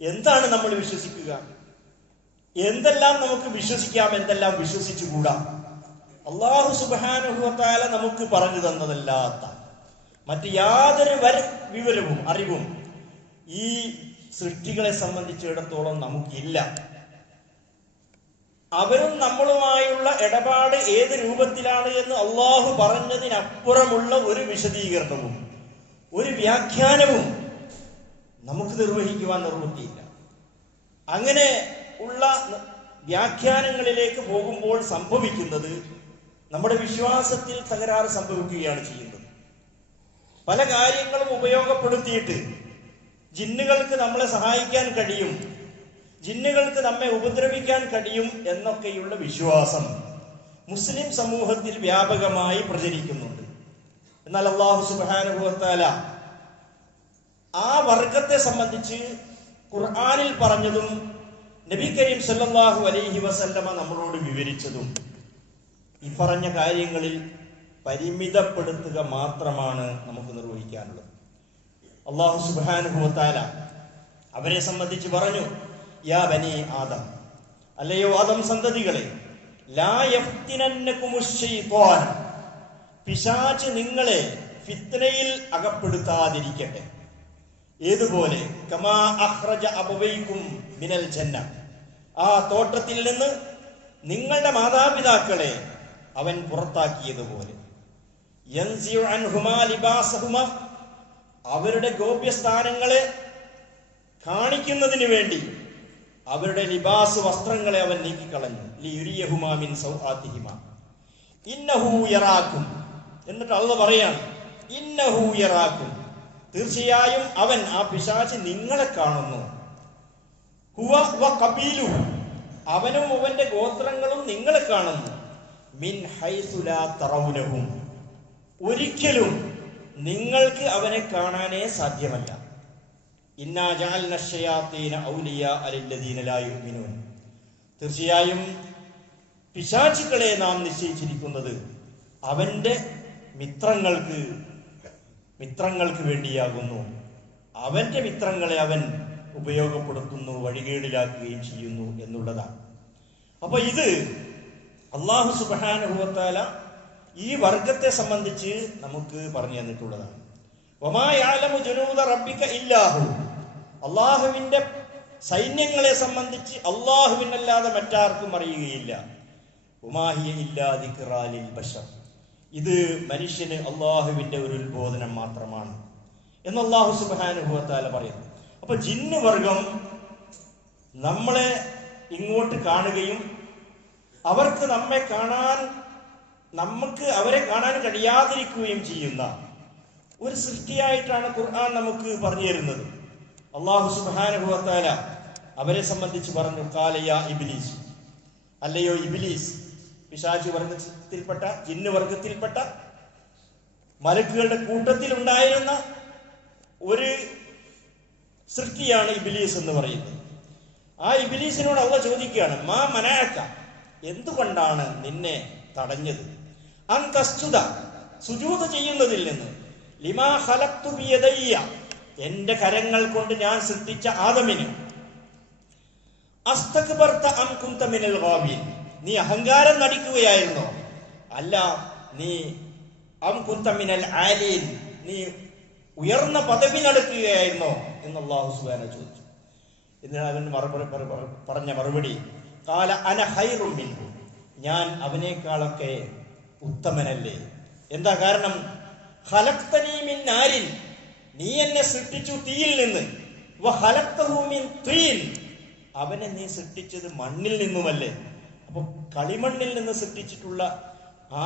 എന്താണ് നമ്മൾ വിശ്വസിക്കുക, എന്തെല്ലാം നമുക്ക് വിശ്വസിക്കാം, എന്തെല്ലാം വിശ്വസിച്ചുകൂടാ, അല്ലാഹു സുബ്ഹാനഹു വ തആല നമുക്ക് പറഞ്ഞു തന്നതല്ലാത്ത മറ്റ് യാതൊരു വിവരവും അറിവും ഈ സൃഷ്ടികളെ സംബന്ധിച്ചിടത്തോളം നമുക്കില്ല. അവരും നമ്മളുമായുള്ള ഇടപാട് ഏത് രൂപത്തിലാണ് എന്ന് അള്ളാഹു പറഞ്ഞതിനപ്പുറമുള്ള ഒരു വിശദീകരണവും ഒരു വ്യാഖ്യാനവും നമുക്ക് നിർവഹിക്കുവാൻ നിർവൃത്തിയില്ല. അങ്ങനെ ഉള്ള വ്യാഖ്യാനങ്ങളിലേക്ക് പോകുമ്പോൾ സംഭവിക്കുന്നത് നമ്മുടെ വിശ്വാസത്തിൽ തകരാറ് സംഭവിക്കുകയാണ് ചെയ്യുന്നത്. പല കാര്യങ്ങളും ഉപയോഗപ്പെടുത്തിയിട്ട് ജിന്നുകൾക്ക് നമ്മളെ സഹായിക്കാൻ കഴിയും, ജിന്നുകൾക്ക് നമ്മെ ഉപദ്രവിക്കാൻ കഴിയും എന്നൊക്കെയുള്ള വിശ്വാസം മുസ്ലിം സമൂഹത്തിൽ വ്യാപകമായി പ്രചരിക്കുന്നുണ്ട്. എന്നാൽ അല്ലാഹു സുബ്ഹാനഹു വ തആല ആ വർഗത്തെ സംബന്ധിച്ച് ഖുർആനിൽ പറഞ്ഞതും നബി കരീം സല്ലല്ലാഹു അലൈഹി വസല്ലമ നമ്മളോട് വിവരിച്ചതും ഈ പറഞ്ഞ കാര്യങ്ങളിൽ പരിമിതപ്പെടുത്തുക മാത്രമാണ് നമുക്ക് നിർവഹിക്കാനുള്ളത്. അല്ലാഹു സുബ്ഹാനഹു വ തആല അവരെ സംബന്ധിച്ച് പറഞ്ഞു, യാ ബനി ആദം, അല്ലയോ ആദം സന്തതികളെ, ലാ യഫ്തിനന്നകുമുശ് ശൈത്വാൻ, പിശാച് നിങ്ങളെ ഫിത്നയിൽ അകപ്പെടുത്താതിരിക്കട്ടെ. ഏതുപോലെ കമാ അഖ്റജ അബവൈകും മിനൽ ജന്ന, ആ തോട്ടത്തിൽ നിന്ന് നിങ്ങളുടെ മാതാപിതാക്കളെ അവൻ പുറത്താക്കിയതുപോലെ, യൻസിഉ അൻഹുമാ ലിബാസഹുമാ, അവരുടെ ഗോപ്യസ്ഥാനങ്ങളെ കാണിക്കുന്നതിന് വേണ്ടി അവരുടെ ലിബാസ് വസ്ത്രങ്ങളെ അവൻ നീക്കിക്കളഞ്ഞു. ലിയുരിയഹുമാ മിൻ സൗആതിഹിമാ ഇന്നഹു യറാക്കും, എന്നിട്ട് അല്ലാഹു പറയാണ്, ഇന്നഹു യറാക്കും, തീർച്ചയായും അവൻ, ആ പിശാച് നിങ്ങളെ കാണുന്നു. ഹുവ വ ഖബീലുഹു, അവനും അവന്റെ ഗോത്രങ്ങളും നിങ്ങളെ കാണുന്നു. മിൻ ഹൈസു ലാ തറൗനഹും, ഒരിക്കലും നിങ്ങൾക്ക് അവനെ കാണാനേ സാധ്യമല്ല. ഇന്നാ ജഅൽന ശയാത്തീന ഔലിയാ ലില്ലദീന ലാ യുഅ്മിനൂൻ, തീർച്ചയായും പിശാചുക്കളെ നാം നിശ്ചയിച്ചിരിക്കുന്നത് അവന്റെ മിത്രങ്ങൾക്ക് വേണ്ടിയാകുന്നു. അവന്റെ മിത്രങ്ങളെ അവൻ ഉപയോഗപ്പെടുത്തുന്നു, വഴികേടിലാക്കുകയും ചെയ്യുന്നു എന്നുള്ളതാണ്. അപ്പൊ ഇത് അല്ലാഹു സുബ്ഹാനഹു വ തആല ഈ വർഗത്തെ സംബന്ധിച്ച് നമുക്ക് പറഞ്ഞു തന്നിട്ടുള്ളതാണ്. വമാ യഅലമു ജുനൂദ റബ്ബിക ഇല്ലാഹു, അല്ലാഹുവിന്റെ സൈന്യങ്ങളെ സംബന്ധിച്ച് അല്ലാഹുവിനല്ലാതെ മറ്റാർക്കും അറിയുകയില്ല. വമാ ഹിയ ഇല്ലാ ദിക്റാ ലിൽ ബശർ, ഇത് മനുഷ്യന് അല്ലാഹുവിന്റെ ഒരു ഉത്ബോധനം മാത്രമാണ് എന്ന് അല്ലാഹു സുബ്ഹാനഹു വ തആല പറയുന്നു. അപ്പൊ ജിന്ന് വർഗം നമ്മളെ ഇങ്ങോട്ട് കാണുകയും അവർക്ക് നമുക്ക് അവരെ കാണാൻ കഴിയാതിരിക്കുകയും ചെയ്യുന്ന ഒരു സൃഷ്ടിയായിട്ടാണ് ഖുർആൻ നമുക്ക് പറഞ്ഞു തരുന്നത്. അല്ലാഹു സുബ്ഹാനഹു വ തആല അവരെ സംബന്ധിച്ച് പറഞ്ഞു, ഖാല യാ ഇബ്ലീസ്, അല്ലയോ ഇബ്ലീസ്, പിശാച് വർഗത്തിൽപ്പെട്ട, ജിന്ന് വർഗത്തിൽപ്പെട്ട മലക്കുകളുടെ കൂട്ടത്തിൽ ഉണ്ടായിരുന്ന ഒരു സൃഷ്ടിയാണ് ഇബ്ലീസ് എന്ന് പറയുന്നത്. ആ ഇബ്ലീസിനോട് അല്ലാഹു ചോദിക്കുകയാണ്, മാ മനഅക, എന്തുകൊണ്ടാണ് നിന്നെ തടഞ്ഞത്, അൻ തസ്ജുദ, സുജൂദ് ചെയ്യുന്നതിൽ നിന്ന്, ലിമാ ഖലഖ്തു ബിയദയ്യ, എന്റെ കരങ്ങൾ കൊണ്ട് ഞാൻ സൃഷ്ടിച്ച ആദമിന്, അസ്തക്ബർത അം കുന്ത മിനൽ ഗാവിൻ, നീ അഹങ്കാരം നടിക്കുകയായിരുന്നോ, അല്ല നീ അം കുന്ത മിനൽ ആലീൻ, നീ ഉയർന്ന പദവി നടക്കുകയായിരുന്നോ എന്ന് അല്ലാഹു സുബ്ഹാനഹു ചോദിച്ചു. എന്നിട്ട് അവൻ പറഞ്ഞ മറുപടി ഖാല അന ഖൈറും മിൻഹു, ഞാൻ അവനേക്കാളൊക്കെ ഉത്തമനല്ലേ. എന്താ കാരണം? ഖലഖ്തനീ മിൻ നാരിൻ, നീ എന്നെ സൃഷ്ടിച്ചു തീയിൽ നിന്ന്, വ ഖലഖ്തഹു മിൻ തീൻ, അവനെ നീ സൃഷ്ടിച്ചത് മണ്ണിൽ നിന്നുമല്ലേ. അപ്പൊ കളിമണ്ണിൽ നിന്ന് സൃഷ്ടിച്ചിട്ടുള്ള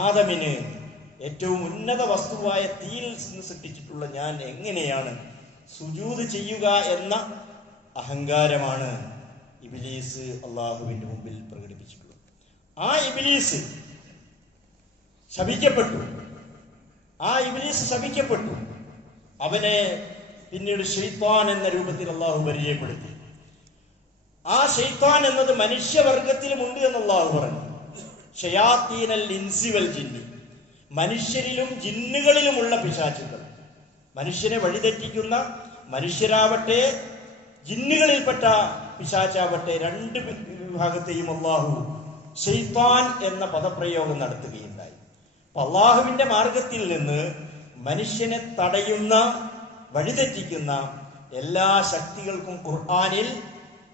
ആദമിന് ഏറ്റവും ഉന്നത വസ്തുവായ തീയിൽ നിന്ന് സൃഷ്ടിച്ചിട്ടുള്ള ഞാൻ എങ്ങനെയാണ് സുജൂദ് ചെയ്യുക എന്ന അഹങ്കാരമാണ് ഇബ്ലീസ് അള്ളാഹുവിന്റെ മുമ്പിൽ പ്രകടിപ്പിച്ചിട്ടുള്ളത്. ആ ഇബ്ലീസ് ശപിക്കപ്പെട്ടു. അവനെ പിന്നീട് ശൈത്താൻ എന്ന രൂപത്തിൽ അള്ളാഹു പരിചയപ്പെടുത്തി. ആ ശൈത്താൻ എന്നത് മനുഷ്യവർഗത്തിലുമുണ്ട് എന്ന് അള്ളാഹു പറഞ്ഞു. ശയാത്തീനൽ ഇൻസി വൽ ജിന്നി, മനുഷ്യരിലും ജിന്നുകളിലുമുള്ള പിശാചുകൾ. മനുഷ്യനെ വഴിതെറ്റിക്കുന്ന, മനുഷ്യരാവട്ടെ ജിന്നുകളിൽപ്പെട്ട പിശാചാവട്ടെ, രണ്ട് വിഭാഗത്തെയും അള്ളാഹു ശൈത്താൻ എന്ന പദപ്രയോഗം നടത്തുകയുണ്ടായി. അള്ളാഹുവിന്റെ മാർഗത്തിൽ നിന്ന് മനുഷ്യനെ തടയുന്ന, വഴിതെറ്റിക്കുന്ന എല്ലാ ശക്തികൾക്കും ഖുർആനിൽ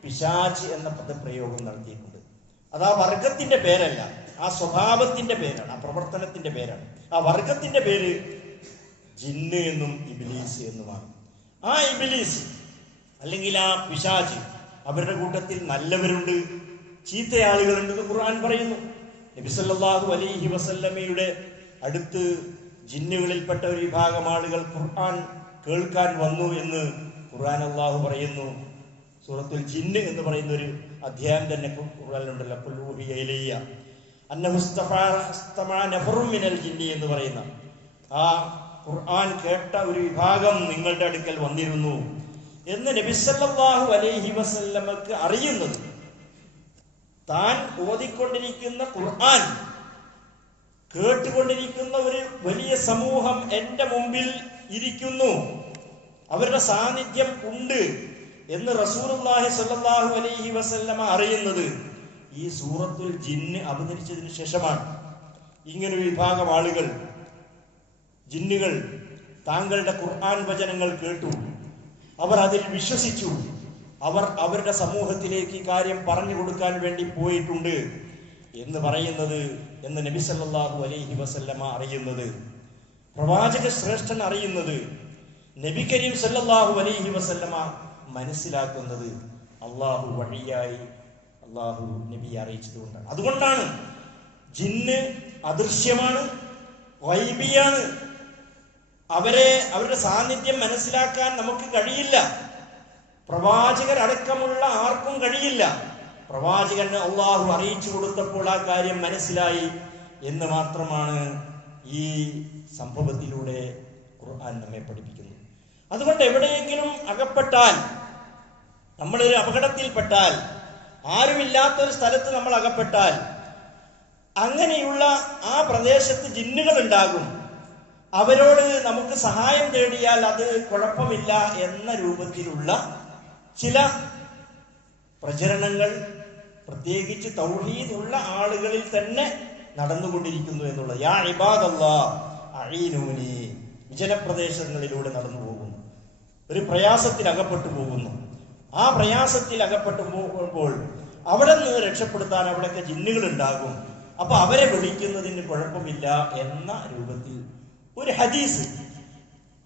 പിശാച് എന്ന പദപ്രയോഗം നടത്തിയിട്ടുണ്ട്. അത് ആ വർഗത്തിന്റെ പേരല്ല, ആ സ്വഭാവത്തിന്റെ പേരാണ്, ആ പ്രവർത്തനത്തിന്റെ പേരാണ്. ആ വർഗത്തിന്റെ പേര് ജിന്ന് എന്നും ഇബ്ലീസ് എന്നുമാണ്. ആ ഇബ്ലീസ് അല്ലെങ്കിൽ ആ പിശാച്, അവരുടെ കൂട്ടത്തിൽ നല്ലവരുണ്ട്, ചീത്ത ആളുകളുണ്ടെന്ന് ഖുർആൻ പറയുന്നു. നബി സല്ലല്ലാഹു അലൈഹി വസല്ലമയുടെ അടുത്ത് ജിന്നുകളിൽപ്പെട്ട ഒരു വിഭാഗം ആളുകൾ ഖുർആൻ കേൾക്കാൻ വന്നു എന്ന് ഖുർആൻ അല്ലാഹു പറയുന്നു. സൂറത്തുൽ ജിന്ന് എന്ന് പറയുന്ന ഒരു അധ്യായം തന്നെ ഖുർആനിലുണ്ടല്ലോ, ഖുൽ ഊഹിയ ഇലയ്യ അന്നഹു ഇസ്തമഅ നഫറും മിനൽ ജിന്നി എന്ന് പറയുന്ന ആ ഖുർആൻ കേട്ട ഒരു വിഭാഗം നിങ്ങളുടെ അടുക്കൽ വന്നിരുന്നു എന്ന് നബി സല്ലല്ലാഹു അലൈഹി വസല്ലമക്ക് അറിയുന്നത്. താൻ ഓതിക്കൊണ്ടിരിക്കുന്ന ഖുർആൻ കേട്ടുകൊണ്ടിരിക്കുന്ന ഒരു വലിയ സമൂഹം എന്റെ മുമ്പിൽ ഇരിക്കുന്നു, അവരുടെ സാന്നിധ്യം ഉണ്ട് എന്ന് റസൂലുള്ളാഹി സ്വല്ലല്ലാഹു അലൈഹി വസല്ലമ അറിയുന്നത് ഈ സൂറത്തുൽ ജിന്ന് അവതരിച്ചതിന് ശേഷമാണ്. ഇങ്ങനൊരു വിഭാഗം ആളുകൾ, ജിന്നുകൾ, താങ്കളുടെ ഖുർആൻ വചനങ്ങൾ കേട്ടു, അവർ അതിൽ വിശ്വസിച്ചു, അവർ അവരുടെ സമൂഹത്തിലേക്ക് ഈ കാര്യം പറഞ്ഞു കൊടുക്കാൻ വേണ്ടി പോയിട്ടുണ്ട് എന്ന് പറയുന്നത്, എന്ന് നബി സല്ലല്ലാഹു അലൈഹി വസല്ലമ അറിയുന്നത്, പ്രവാചക ശ്രേഷ്ഠൻ അറിയുന്നത്, നബി കരീം സല്ലല്ലാഹു അലൈഹി വസല്ലമ മനസ്സിലാക്കുന്നത് അള്ളാഹു വഴിയായി അള്ളാഹു നബിയെ അറിയിച്ചതുകൊണ്ടാണ്. അതുകൊണ്ടാണ് ജിന്ന് അദൃശ്യമാണ്, ഗൈബിയാണ്. അവരുടെ സാന്നിധ്യം മനസ്സിലാക്കാൻ നമുക്ക് കഴിയില്ല. പ്രവാചകരടക്കമുള്ള ആർക്കും കഴിയില്ല. പ്രവാചകന് അള്ളാഹു അറിയിച്ചു കൊടുത്തപ്പോൾ ആ കാര്യം മനസ്സിലായി എന്ന് മാത്രമാണ് ഈ സംഭവത്തിലൂടെ ഖുർആൻ നമ്മെ പഠിപ്പിക്കുന്നത്. അതുകൊണ്ട് എവിടെയെങ്കിലും അകപ്പെട്ടാൽ, നമ്മളൊരു അപകടത്തിൽപ്പെട്ടാൽ, ആരുമില്ലാത്തൊരു സ്ഥലത്ത് നമ്മൾ അകപ്പെട്ടാൽ, അങ്ങനെയുള്ള ആ പ്രദേശത്ത് ജിന്നുകൾ ഉണ്ടാകും, അവരോട് നമുക്ക് സഹായം തേടിയാൽ അത് കുഴപ്പമില്ല എന്ന രൂപത്തിലുള്ള ചില പ്രചരണങ്ങൾ പ്രത്യേകിച്ച് തൗഹീദ് ഉള്ള ആളുകളിൽ തന്നെ നടന്നുകൊണ്ടിരിക്കുന്നു എന്നുള്ളത്. യാ ഇബാദല്ലാഹ് അഈനൂനി, വിജനപ്രദേശങ്ങളിലൂടെ നടന്നു പോകുന്നു, ഒരു പ്രയാസത്തിൽ അകപ്പെട്ടു പോകുന്നു. ആ പ്രയാസത്തിൽ അകപ്പെട്ടു പോകുമ്പോൾ അവിടെ നിന്ന് രക്ഷപ്പെടുത്താൻ അവിടെയൊക്കെ ജിന്നുകൾ ഉണ്ടാകും, അപ്പൊ അവരെ വിളിക്കുന്നതിന് കുഴപ്പമില്ല എന്ന രൂപത്തിൽ ഒരു ഹദീസ്.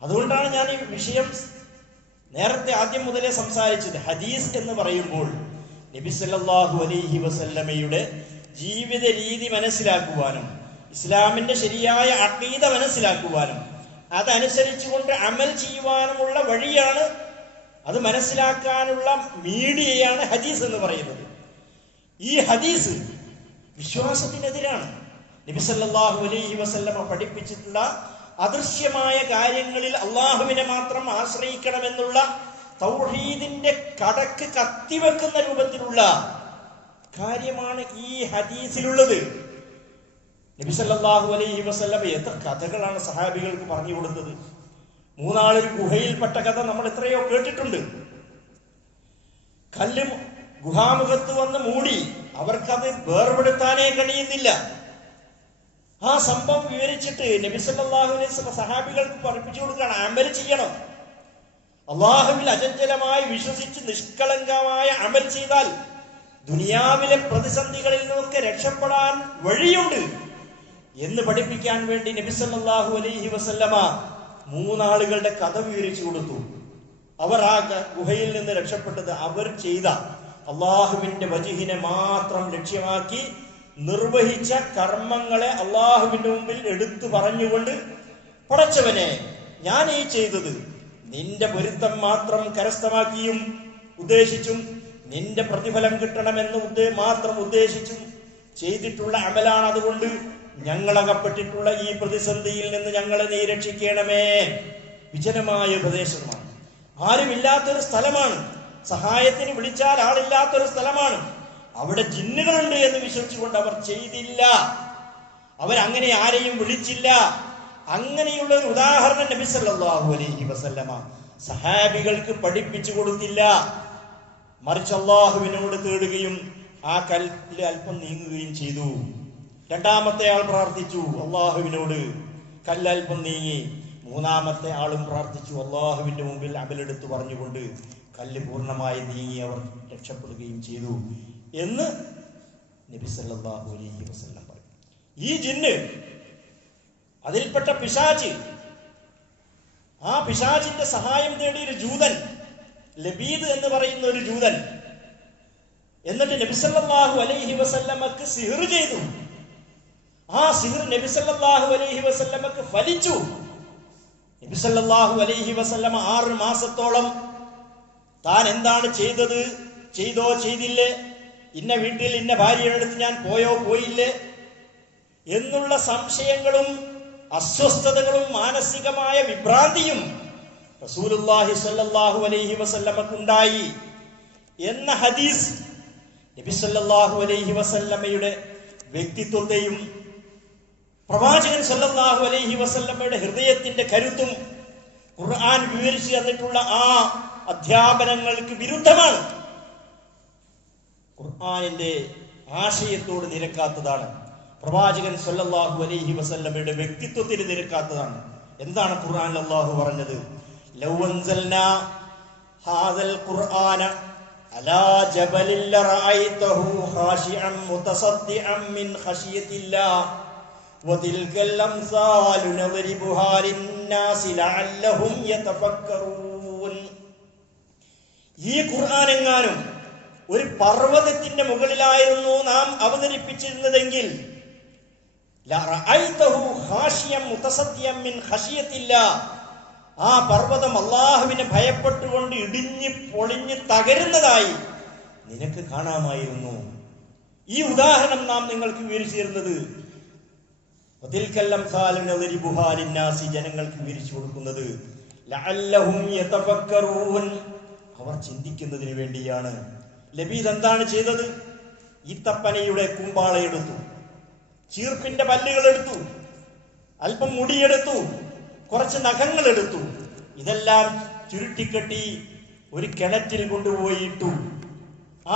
അതുകൊണ്ടാണ് ഞാൻ ഈ വിഷയം നേരത്തെ ആദ്യം മുതലേ സംസാരിച്ചത്. ഹദീസ് എന്ന് പറയുമ്പോൾ നബി സല്ലല്ലാഹു അലൈഹി വസല്ലമയുടെ ജീവിത രീതി മനസ്സിലാക്കുവാനും ഇസ്ലാമിന്റെ ശരിയായ അഖീദ മനസ്സിലാക്കുവാനും അതനുസരിച്ചുകൊണ്ട് അമൽ ചെയ്യുവാനുമുള്ള വഴിയാണ്, അത് മനസ്സിലാക്കാനുള്ള മീഡിയയാണ് ഹദീസ് എന്ന് പറയുന്നത്. ഈ ഹദീസ് വിശ്വാസത്തിനെതിരാണ്. നബി സല്ലല്ലാഹു അലൈഹി വസല്ലമ പഠിപ്പിച്ചിട്ടുള്ള അദൃശ്യമായ കാര്യങ്ങളിൽ അള്ളാഹുവിനെ മാത്രം ആശ്രയിക്കണമെന്നുള്ള തൗഹീദിന്റെ കടക്ക് കത്തിവെക്കുന്ന രൂപത്തിലുള്ള കാര്യമാണ് ഈ ഹദീസിലുള്ളത്. നബി സല്ലല്ലാഹു അലൈഹി വസല്ലമ എത്ര കഥകളാണ് സഹാബികൾക്ക് പറഞ്ഞു കൊടുത്തത്. മൂന്നാളൊരു ഗുഹയിൽപ്പെട്ട കഥ നമ്മൾ എത്രയോ കേട്ടിട്ടുണ്ട്. കല്ല് ഗുഹാമുഖത്ത് വന്ന് മൂടി. അവർക്കത് വേർപെടുത്താനേ കഴിയുന്നില്ല. ആ സംഭവം വിവരിച്ചിട്ട് നബി സല്ലല്ലാഹു അലൈഹി വസല്ലം സഹാബികൾക്ക് പഠിപ്പിച്ചു കൊടുക്കുകയാണ്, അമൽ ചെയ്യണം. അള്ളാഹുവിൽ അചഞ്ചലമായി വിശ്വസിച്ച് നിഷ്കളങ്കമായ അമൽ ചെയ്താൽ ദുനിയാവിലെ പ്രതിസന്ധികളിൽ നിന്നൊക്കെ രക്ഷപ്പെടാൻ വഴിയുണ്ട് എന്ന് പഠിപ്പിക്കാൻ വേണ്ടി നബി സല്ലല്ലാഹു അലൈഹി വസല്ലമ 3 ആളുകളുടെ കഥ വിവരിച്ചു കൊടുത്തു. അവർ ആ ഗുഹയിൽ നിന്ന് രക്ഷപ്പെട്ടത് അവർ ചെയ്ത അള്ളാഹുവിന്റെ വജ്ഹിനെ മാത്രം ലക്ഷ്യമാക്കി നിർവഹിച്ച കർമ്മങ്ങളെ അള്ളാഹുവിന്റെ മുമ്പിൽ എടുത്തു പറഞ്ഞുകൊണ്ട്, പടച്ചവനെ, ഞാൻ ഈ ചെയ്തത് നിന്റെ പൊരുത്തം മാത്രം കരസ്ഥമാക്കിയും ഉദ്ദേശിച്ചും നിന്റെ പ്രതിഫലം കിട്ടണമെന്ന് മാത്രം ഉദ്ദേശിച്ചും ചെയ്തിട്ടുള്ള അമലാണ്. അതുകൊണ്ട് ഞങ്ങളകപ്പെട്ടിട്ടുള്ള ഈ പ്രതിസന്ധിയിൽ നിന്ന് ഞങ്ങളെ നീ രക്ഷിക്കണമേ. വിജനമായ പ്രദേശമാണ്, ആരുമില്ലാത്തൊരു സ്ഥലമാണ്, സഹായത്തിന് വിളിച്ചാൽ ആളില്ലാത്തൊരു സ്ഥലമാണ്. അവിടെ ജിന്നുകളുണ്ട് എന്ന് വിശ്വസിച്ചുകൊണ്ട് അവർ ചെയ്തില്ല, അവരങ്ങനെ ആരെയും വിളിച്ചില്ല. അങ്ങനെയുള്ള ഒരു ഉദാഹരണം നബി സല്ലല്ലാഹു അലൈഹി വസല്ലമ സഹാബികൾക്ക് പഠിപ്പിച്ചു കൊടുത്തില്ല. മറിച്ച് അള്ളാഹുവിനോട് തേടുകയും ആ കല്ല് അല്പം നീങ്ങുകയും ചെയ്തു. രണ്ടാമത്തെ ആൾ പ്രാർത്ഥിച്ചു അള്ളാഹുവിനോട്, കല്ലല്പം നീങ്ങി. മൂന്നാമത്തെ ആളും പ്രാർത്ഥിച്ചു അള്ളാഹുവിന്റെ മുമ്പിൽ അമലെടുത്ത് പറഞ്ഞുകൊണ്ട് കല്ല് പൂർണ്ണമായി നീങ്ങി. അവർ രക്ഷപ്പെടുകയും ചെയ്തു എന്ന് നബി സല്ലല്ലാഹു അലൈഹി വസല്ലം പറഞ്ഞു. ഈ ജിന്ന്, അതിൽപ്പെട്ട പിശാച്, ആ പിശാചിന്റെ സഹായം തേടിയ ഒരു ജൂതൻ, ലബീദ് എന്ന് പറയുന്ന ഒരു ജൂതൻ, എന്നിട്ട് നബി സല്ലല്ലാഹു അലൈഹി വസല്ലമക്ക് സിഹ്ർ ചെയ്തു. ആ സിഹ്ർ നബി സല്ലല്ലാഹു അലൈഹി വസല്ലമക്ക് ഫലിച്ചു. നബി സല്ലല്ലാഹു അലൈഹി വസല്ലമ 6 മാസത്തോളം താൻ എന്താണ് ചെയ്തത്, ചെയ്തോ ചെയ്തില്ലേ, ഇന്ന വീട്ടിൽ ഇന്ന ഭാര്യയുടെ അടുത്ത് ഞാൻ പോയോ പോയില്ലേ എന്നുള്ള സംശയങ്ങളും അസ്വസ്ഥതകളും മാനസികമായ വിഭ്രാന്തിയും റസൂലുള്ളാഹി സ്വല്ലല്ലാഹു അലൈഹി വസല്ലമക്കുണ്ടായി എന്ന ഹദീസ് നബി സല്ലല്ലാഹു അലൈഹി വസല്ലമയുടെ വ്യക്തിത്വത്തെയും പ്രവാചകൻ സല്ലല്ലാഹു അലൈഹി വസല്ലമയുടെ ഹൃദയത്തിന്റെ കരുത്തും ഖുർആൻ വിവരിച്ചു തന്നിട്ടുള്ള ആ അധ്യാപനങ്ങൾക്ക് വിരുദ്ധമാണ്. ഖുർആനിന്റെ ആശയത്തോട് നിരക്കാത്തതാണ്. പ്രവാചകൻ സല്ലല്ലാഹു അലൈഹി വസല്ലമയുടെ വ്യക്തിത്വത്തിന് നിരക്കാത്തതാണ്. എന്താണ് ഖുർആനിൽ അല്ലാഹു പറഞ്ഞത്? ലൗ അൻസൽനാ ഹാദൽ ഖുർആന അലാ ജബലിൻ ലറഅയ്തഹു ഖാശിഅൻ മുതസദ്ദിഅൻ മിൻ ഖശിയത്തില്ലാഹ് വതിൽകൽ അംസാലു നദ്രിബുഹാ ലിന്നാസി ലഅല്ലഹും യതഫക്കറൂൻ. ഈ ഖുർആൻ എങ്ങാനും ഒരു പർവ്വതത്തിന്റെ മുകളിലായിരുന്നു നാം അവതരിപ്പിച്ചിരുന്നതെങ്കിൽ ലറഅയ്തഹു ഖാശിഅൻ മുതസദ്ദിഅൻ മിൻ ഖശിയത്തില്ലാഹ്, ആ പർവ്വതം അള്ളാഹുവിനെ ഭയപ്പെട്ടുകൊണ്ട് ഇടിഞ്ഞ് പൊളിഞ്ഞ് തകരുന്നതായി നിനക്ക് കാണാമായിരുന്നു. ഈ ഉദാഹരണം നാം നിങ്ങൾക്ക് വിവരിച്ചു തരുന്നത് ജനങ്ങൾക്ക് വിവരിച്ചു കൊടുക്കുന്നത് ലഅല്ലഹും യതഫക്കറൂൻ, അവർ ചിന്തിക്കുന്നതിന് വേണ്ടിയാണ്. ലബീദ് എന്താണ് ചെയ്തത്? ഈത്തപ്പനയുടെ കൂമ്പാളയെടുത്തു, ചീർപ്പിന്റെ പല്ലുകൾ എടുത്തു, അല്പം മുടിയെടുത്തു, കുറച്ച് നഖങ്ങൾ എടുത്തു. ഇതെല്ലാം ചുരുട്ടിക്കെട്ടി ഒരു കിണറ്റിൽ കൊണ്ടുപോയി ഇട്ടു.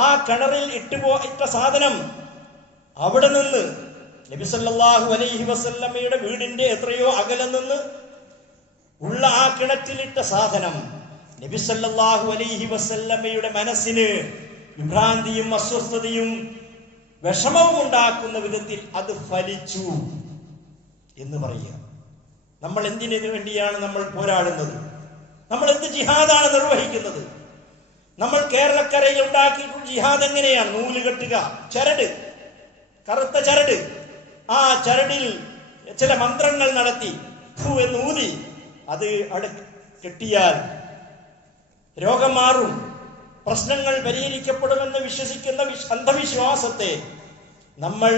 ആ കിണറിൽ ഇട്ട സാധനം അവിടെ നിന്ന് നബി സല്ലല്ലാഹു അലൈഹി വസല്ലമയുടെ വീടിന്റെ എത്രയോ അകലെ നിന്ന് ഉള്ള ആ കിണറ്റിലിട്ട സാധനം നബി സല്ലല്ലാഹു അലൈഹി വസല്ലമയുടെ മനസ്സിന് വിഭ്രാന്തിയും അസ്വസ്ഥതയും വിഷമവും ഉണ്ടാക്കുന്ന വിധത്തിൽ അത് ഫലിച്ചു എന്ന് പറയുക. നമ്മൾ എന്തിനു വേണ്ടിയാണ് നമ്മൾ പോരാടുന്നത്? നമ്മൾ എന്ത് ജിഹാദാണ് നിർവഹിക്കുന്നത്? നമ്മൾ കേരളക്കരയിൽ ഉണ്ടാക്കിയിട്ടുള്ള ജിഹാദ് എങ്ങനെയാണ്? നൂല് കെട്ടുക, ചരട്, കറുത്ത ചരട്, ആ ചരടിൽ ചില മന്ത്രങ്ങൾ നടത്തി എന്ന് ഊതി അത് കെട്ടിയാൽ രോഗം മാറും, പ്രശ്നങ്ങൾ പരിഹരിക്കപ്പെടുമെന്ന് വിശ്വസിക്കുന്ന അന്ധവിശ്വാസത്തെ നമ്മൾ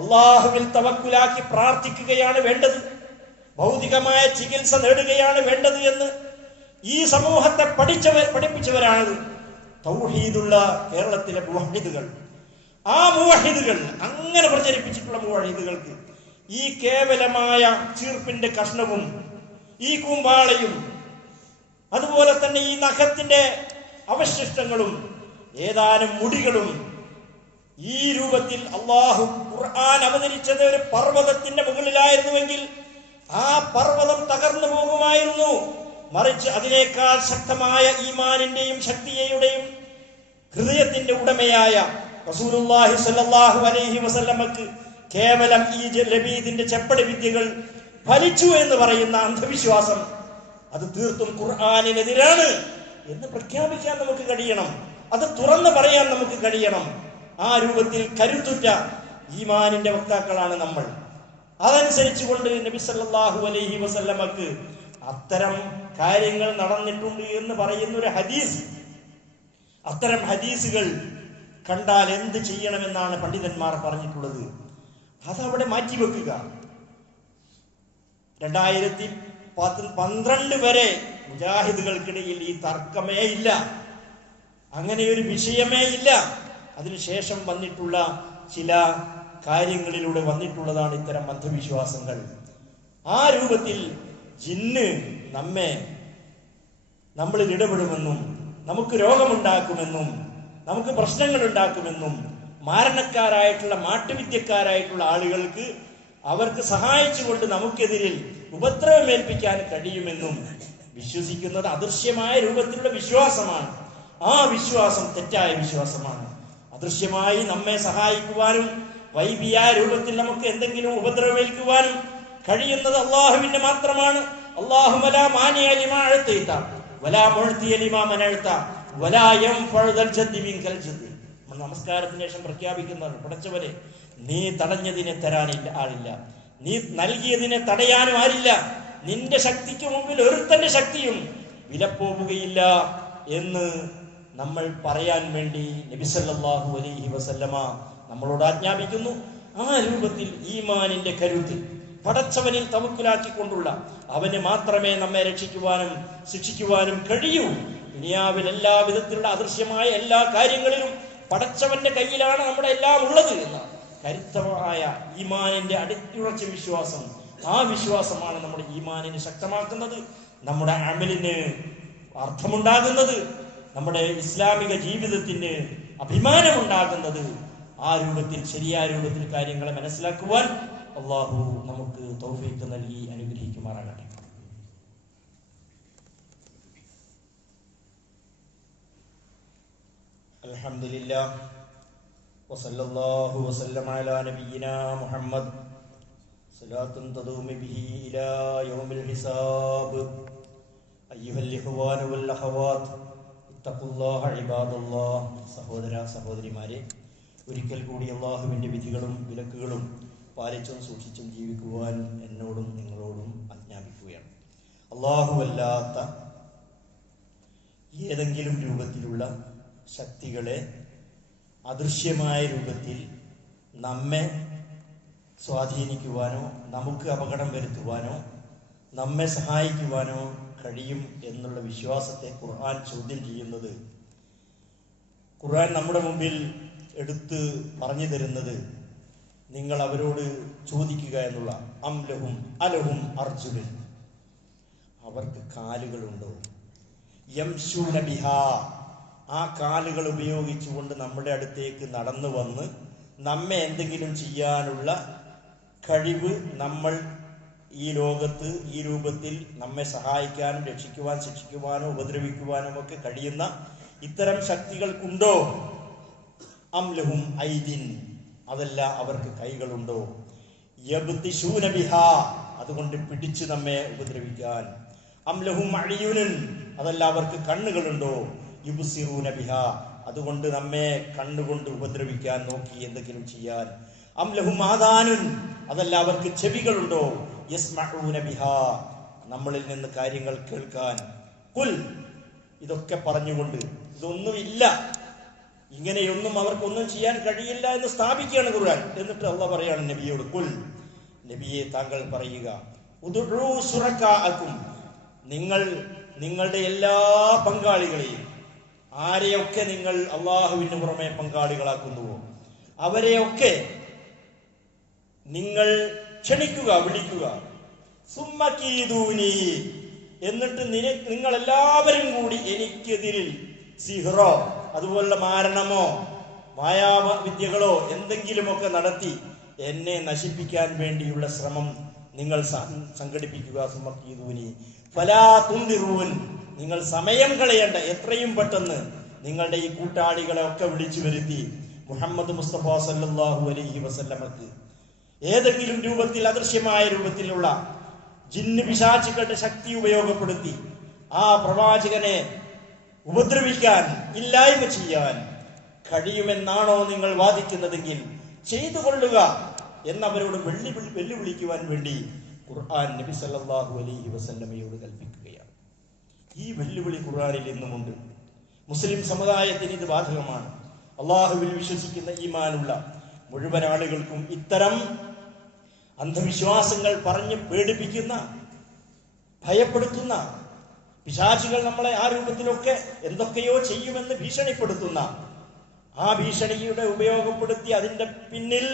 അള്ളാഹുവിൽ തവക്കുലാക്കി പ്രാർത്ഥിക്കുകയാണ് വേണ്ടത്, ഭൗതികമായ ചികിത്സ നേടുകയാണ് വേണ്ടത് എന്ന് ഈ സമൂഹത്തെ പഠിപ്പിച്ചവരാണ് തൗഹീദുള്ള കേരളത്തിലെ മുവഹിദുകൾ. ആ മുവഹിദുകൾ, അങ്ങനെ പ്രചരിപ്പിച്ചിട്ടുള്ള മുവഹിദുകൾക്ക് ഈ കേവലമായ ചീർപ്പിന്റെ കഷ്ണവും ഈ കൂമ്പാളയും അതുപോലെ തന്നെ ഈ നഖത്തിന്റെ അവശിഷ്ടങ്ങളും ഏതാനും മുടികളും. ഈ രൂപത്തിൽ അള്ളാഹു ഖുർആൻ അവതരിച്ചത് ഒരു പർവ്വതത്തിന്റെ മുകളിലായിരുന്നുവെങ്കിൽ ആ പർവ്വതം തകർന്നു പോകുമായിരുന്നു. മറിച്ച് അതിനേക്കാൾ ശക്തമായ ഈമാനിന്റെയും ശക്തിയുടെയും ഹൃദയത്തിന്റെ ഉടമയായ റസൂലുള്ളാഹി സ്വല്ലല്ലാഹു അലൈഹി വസല്ലമക്ക് കേവലം ഈ ലബീദിന്റെ ചെപ്പടി വിദ്യകൾ ഫലിച്ചു എന്ന് പറയുന്ന അന്ധവിശ്വാസം അത് തീർത്തും ഖുർആനിനെതിരാണ് എന്ന് പ്രഖ്യാപിക്കാൻ നമുക്ക് കഴിയണം. അത് തുറന്നു പറയാൻ നമുക്ക് കഴിയണം. ആ രൂപത്തിൽ കരുത്തുറ്റ ഈമാനിന്റെ വക്താക്കളാണ് നമ്മൾ. അതനുസരിച്ചുകൊണ്ട് നബി സല്ലല്ലാഹു അലൈഹി വസല്ലമക്ക് അത്തരം കാര്യങ്ങൾ നടന്നിട്ടുണ്ട് എന്ന് പറയുന്ന ഒരു ഹദീസ്, അത്തരം ഹദീസുകൾ കണ്ടാൽ എന്ത് ചെയ്യണമെന്നാണ് പണ്ഡിതന്മാർ പറഞ്ഞിട്ടുള്ളത്. അതവിടെ മാറ്റിവെക്കുക. 2012 വരെ മുജാഹിദുകൾക്കിടയിൽ ഈ തർക്കമേ ഇല്ല, അങ്ങനെ ഒരു വിഷയമേ ഇല്ല. അതിനുശേഷം വന്നിട്ടുള്ള ചില കാര്യങ്ങളിലൂടെ വന്നിട്ടുള്ളതാണ് ഇത്തരം അന്ധവിശ്വാസങ്ങൾ. ആ രൂപത്തിൽ ജിന്ന് നമ്മളിൽ ഇടപെടുമെന്നും നമുക്ക് രോഗമുണ്ടാക്കുമെന്നും നമുക്ക് പ്രശ്നങ്ങൾ ഉണ്ടാക്കുമെന്നും മാരണക്കാരായിട്ടുള്ള മാട്ടുവിദ്യക്കാരായിട്ടുള്ള ആളുകൾക്ക് അവർക്ക് സഹായിച്ചുകൊണ്ട് നമുക്കെതിരിൽ ഉപദ്രവമേൽപ്പിക്കാൻ കഴിയുമെന്നും വിശ്വസിക്കുന്നത് അദൃശ്യമായ രൂപത്തിലുള്ള വിശ്വാസമാണ്. ആ വിശ്വാസം തെറ്റായ വിശ്വാസമാണ്. അദൃശ്യമായി നമ്മെ സഹായിക്കുവാനും വൈബിയായ രൂപത്തിൽ നമുക്ക് എന്തെങ്കിലും ഉപദ്രവമേൽക്കുവാനും കഴിയുന്നത് അള്ളാഹുവിന്റെ മാത്രമാണ്. അല്ലാഹുമ്മ ലാ മാനിഅ ലിമാ അഅ്തൈത വലാ മുഅ്തിയ ലിമാ മനഅ്ത വലാ യൻഫഉ ദൽ ജദ്ദി മിൻകൽ ജദ്ദി. നമസ്കാരത്തിന് ശേഷം പ്രഖ്യാപിക്കുന്നതാണ്, പടച്ചവനെ നീ തടഞ്ഞതിനെ തരാനില്ല ആളില്ല, നീ നൽകിയതിനെ തടയാനും ആരില്ല, നിന്റെ ശക്തിക്ക് മുമ്പിൽ ഒരുത്തന്റെ ശക്തിയും വിലപ്പോവുകയില്ല എന്ന് നമ്മൾ പറയാൻ വേണ്ടി നബി സല്ലല്ലാഹു അലൈഹി വസല്ലമ നമ്മളോട് ആജ്ഞാപിക്കുന്നു. ആ രൂപത്തിൽ ഈമാനിന്റെ കരുത്തിൽ പടച്ചവനിൽ തവക്കുലാക്കിക്കൊണ്ടുള്ള അവന് മാത്രമേ നമ്മെ രക്ഷിക്കുവാനും ശിക്ഷിക്കുവാനും കഴിയൂ. ദുനിയാവിൽ എല്ലാ വിധത്തിലുള്ള അദൃശ്യമായ എല്ലാ കാര്യങ്ങളിലും പടച്ചവന്റെ കയ്യിലാണ് നമ്മുടെ എല്ലാം ഉള്ളത് എന്ന കരുത്തമായ ഈമാനിന്റെ അടിയുറച്ച വിശ്വാസം, ആ വിശ്വാസമാണ് നമ്മുടെ ഈമാനിനെ ശക്തമാക്കുന്നത്, നമ്മുടെ അമലിന് അർത്ഥമുണ്ടാകുന്നത്, നമ്മുടെ ഇസ്ലാമിക ജീവിതത്തിന് അഭിമാനമുണ്ടാകുന്നത്. ആ രൂപത്തിൽ ശരിയായ രൂപത്തിൽ കാര്യങ്ങളെ മനസ്സിലാക്കുവാൻ അല്ലാഹു നമുക്ക് തൗഫീഖ് നൽകി അനുഗ്രഹിക്കുമാറാകട്ടെ. അൽഹംദുലില്ലാഹ് വസല്ലല്ലാഹു വസല്ലമ അലാ നബിയിനാ മുഹമ്മദ് സ്വലാത്തുൻ തദൂമു ബിഹി ഇലാ യൗമിൽ ഹിസാബ്. അയ്യുഹൽ ഇഖ്വാനു വൽ അഖവാത്ത് ഇത്തഖുല്ലാഹ ഇബാദല്ലാഹ്. സഹോദര സഹോദരിമാരെ, ഒരിക്കൽ കൂടി അള്ളാഹുവിൻ്റെ വിധികളും വിലക്കുകളും പാലിച്ചും സൂക്ഷിച്ചും ജീവിക്കുവാൻ എന്നോടും നിങ്ങളോടും ആജ്ഞാപിക്കുകയാണ്. അല്ലാഹുവല്ലാത്ത ഏതെങ്കിലും രൂപത്തിലുള്ള ശക്തികളെ അദൃശ്യമായ രൂപത്തിൽ നമ്മെ സ്വാധീനിക്കുവാനോ നമുക്ക് അപകടം വരുത്തുവാനോ നമ്മെ സഹായിക്കുവാനോ കഴിയും എന്നുള്ള വിശ്വാസത്തെ ഖുർആൻ ചോദ്യം ചെയ്യുന്നത്, ഖുർആൻ നമ്മുടെ മുമ്പിൽ എടുത്ത് പറഞ്ഞു തരുന്നത്, നിങ്ങൾ അവരോട് ചോദിക്കുക എന്നുള്ള അംലഹും അലഹും അർജുനൻ, അവർക്ക് കാലുകളുണ്ടോ? യംശൂന ബിഹാ, ആ കാലുകൾ ഉപയോഗിച്ചുകൊണ്ട് നമ്മുടെ അടുത്തേക്ക് നടന്നു വന്ന് നമ്മെ എന്തെങ്കിലും ചെയ്യാനുള്ള കഴിവ്, നമ്മൾ ഈ ലോകത്ത് ഈ രൂപത്തിൽ നമ്മെ സഹായിക്കാനും രക്ഷിക്കുവാൻ ശിക്ഷിക്കുവാനോ ഉപദ്രവിക്കുവാനും ഒക്കെ കഴിയുന്ന ഇത്തരം ശക്തികൾക്കുണ്ടോ? അംലഹും ഐദിൻ, അതല്ല അവർക്ക് കൈകളുണ്ടോ? യബ്തിശൂന ബിഹാ, അതുകൊണ്ട് പിടിച്ചു നമ്മെ ഉപദ്രവിക്കാൻ. അംലഹും അഅ്യുനുൻ, അതല്ല അവർക്ക് കണ്ണുകളുണ്ടോ? യുബ്സിറൂന ബിഹാ, അതുകൊണ്ട് നമ്മെ കണ്ണുകൊണ്ട് ഉപദ്രവിക്കാൻ നോക്കി എന്തെങ്കിലും ചെയ്യാൻ. അംലഹും ആദാനുൻ, അതല്ല അവർക്ക് ചെവികളുണ്ടോ? യസ്മഊന ബിഹാ, നമ്മളിൽ നിന്ന് കാര്യങ്ങൾ കേൾക്കാൻ. ഖുൽ, ഇതൊക്കെ പറഞ്ഞുകൊണ്ട് ഇതൊന്നുമില്ല, ഇങ്ങനെയൊന്നും അവർക്കൊന്നും ചെയ്യാൻ കഴിയില്ല എന്ന് സ്ഥാപിക്കുകയാണ് ഖുർആൻ. എന്നിട്ട് അല്ലാഹ് പറയാണ് നബിയോട്, ഖുൽ, നബിയെ താങ്കൾ പറയുക, ഉദ്ഉ ശുറകാഅകും, നിങ്ങൾ നിങ്ങളുടെ എല്ലാ പങ്കാളികളെയും, ആരെയൊക്കെ നിങ്ങൾ അള്ളാഹുവിന് പുറമെ പങ്കാളികളാക്കുന്നുവോ അവരെയൊക്കെ നിങ്ങൾ വിളിക്കുക. സുമ്മകീദൂനി, എന്നിട്ട് നിങ്ങൾ എല്ലാവരും കൂടി എനിക്കെതിരിൽ സിഹ്റോ, അതുപോലുള്ള മാരണമോ മായാവിദ്യകളോ എന്തെങ്കിലുമൊക്കെ നടത്തി എന്നെ നശിപ്പിക്കാൻ വേണ്ടിയുള്ള ശ്രമം നിങ്ങൾ സംഘടിപ്പിക്കുക. സുമക്കീദൂനി ഫലാ തുൻദിറൂൻ, നിങ്ങൾ സമയം കളയേണ്ട, എത്രയും പെട്ടെന്ന് നിങ്ങളുടെ ഈ കൂട്ടാളികളെ ഒക്കെ വിളിച്ചു വരുത്തി മുഹമ്മദ് മുസ്തഫ സല്ലല്ലാഹു അലൈഹി വസല്ലമക്ക് ഏതെങ്കിലും രൂപത്തിൽ, അദൃശ്യമായ രൂപത്തിലുള്ള ജിന്ന് പിശാചുക്കളുടെ ശക്തി ഉപയോഗപ്പെടുത്തി ആ പ്രവാചകനെ ഉപദ്രവിക്കാൻ, ഇല്ലായ്മ ചെയ്യാൻ കഴിയുമെന്നാണോ നിങ്ങൾ വാദിക്കുന്നതെങ്കിൽ ചെയ്തു കൊള്ളുക എന്നവരോട് വെല്ലുവിളിക്കുവാൻ വേണ്ടി ഖുർആൻ നബി സല്ലല്ലാഹു അലൈഹി വസല്ലമയോട് കൽപ്പിക്കുകയാണ്. ഈ വെല്ലുവിളി ഖുർആനിൽ ഇന്നുമുണ്ട്. മുസ്ലിം സമുദായത്തിന് ഇത് ബാധകമാണ്. അള്ളാഹുവിൽ വിശ്വസിക്കുന്ന ഈമാനുള്ള മുഴുവൻ ആളുകൾക്കും ഇത്തരം അന്ധവിശ്വാസങ്ങൾ പറഞ്ഞ് പേടിപ്പിക്കുന്ന, ഭയപ്പെടുത്തുന്ന, പിശാചുകൾ നമ്മളെ ആ രൂപത്തിലൊക്കെ എന്തൊക്കെയോ ചെയ്യുമെന്ന് ഭീഷണിപ്പെടുത്തുന്ന, ആ ഭീഷണിയുടെ ഉപയോഗപ്പെടുത്തി അതിന്റെ പിന്നിൽ,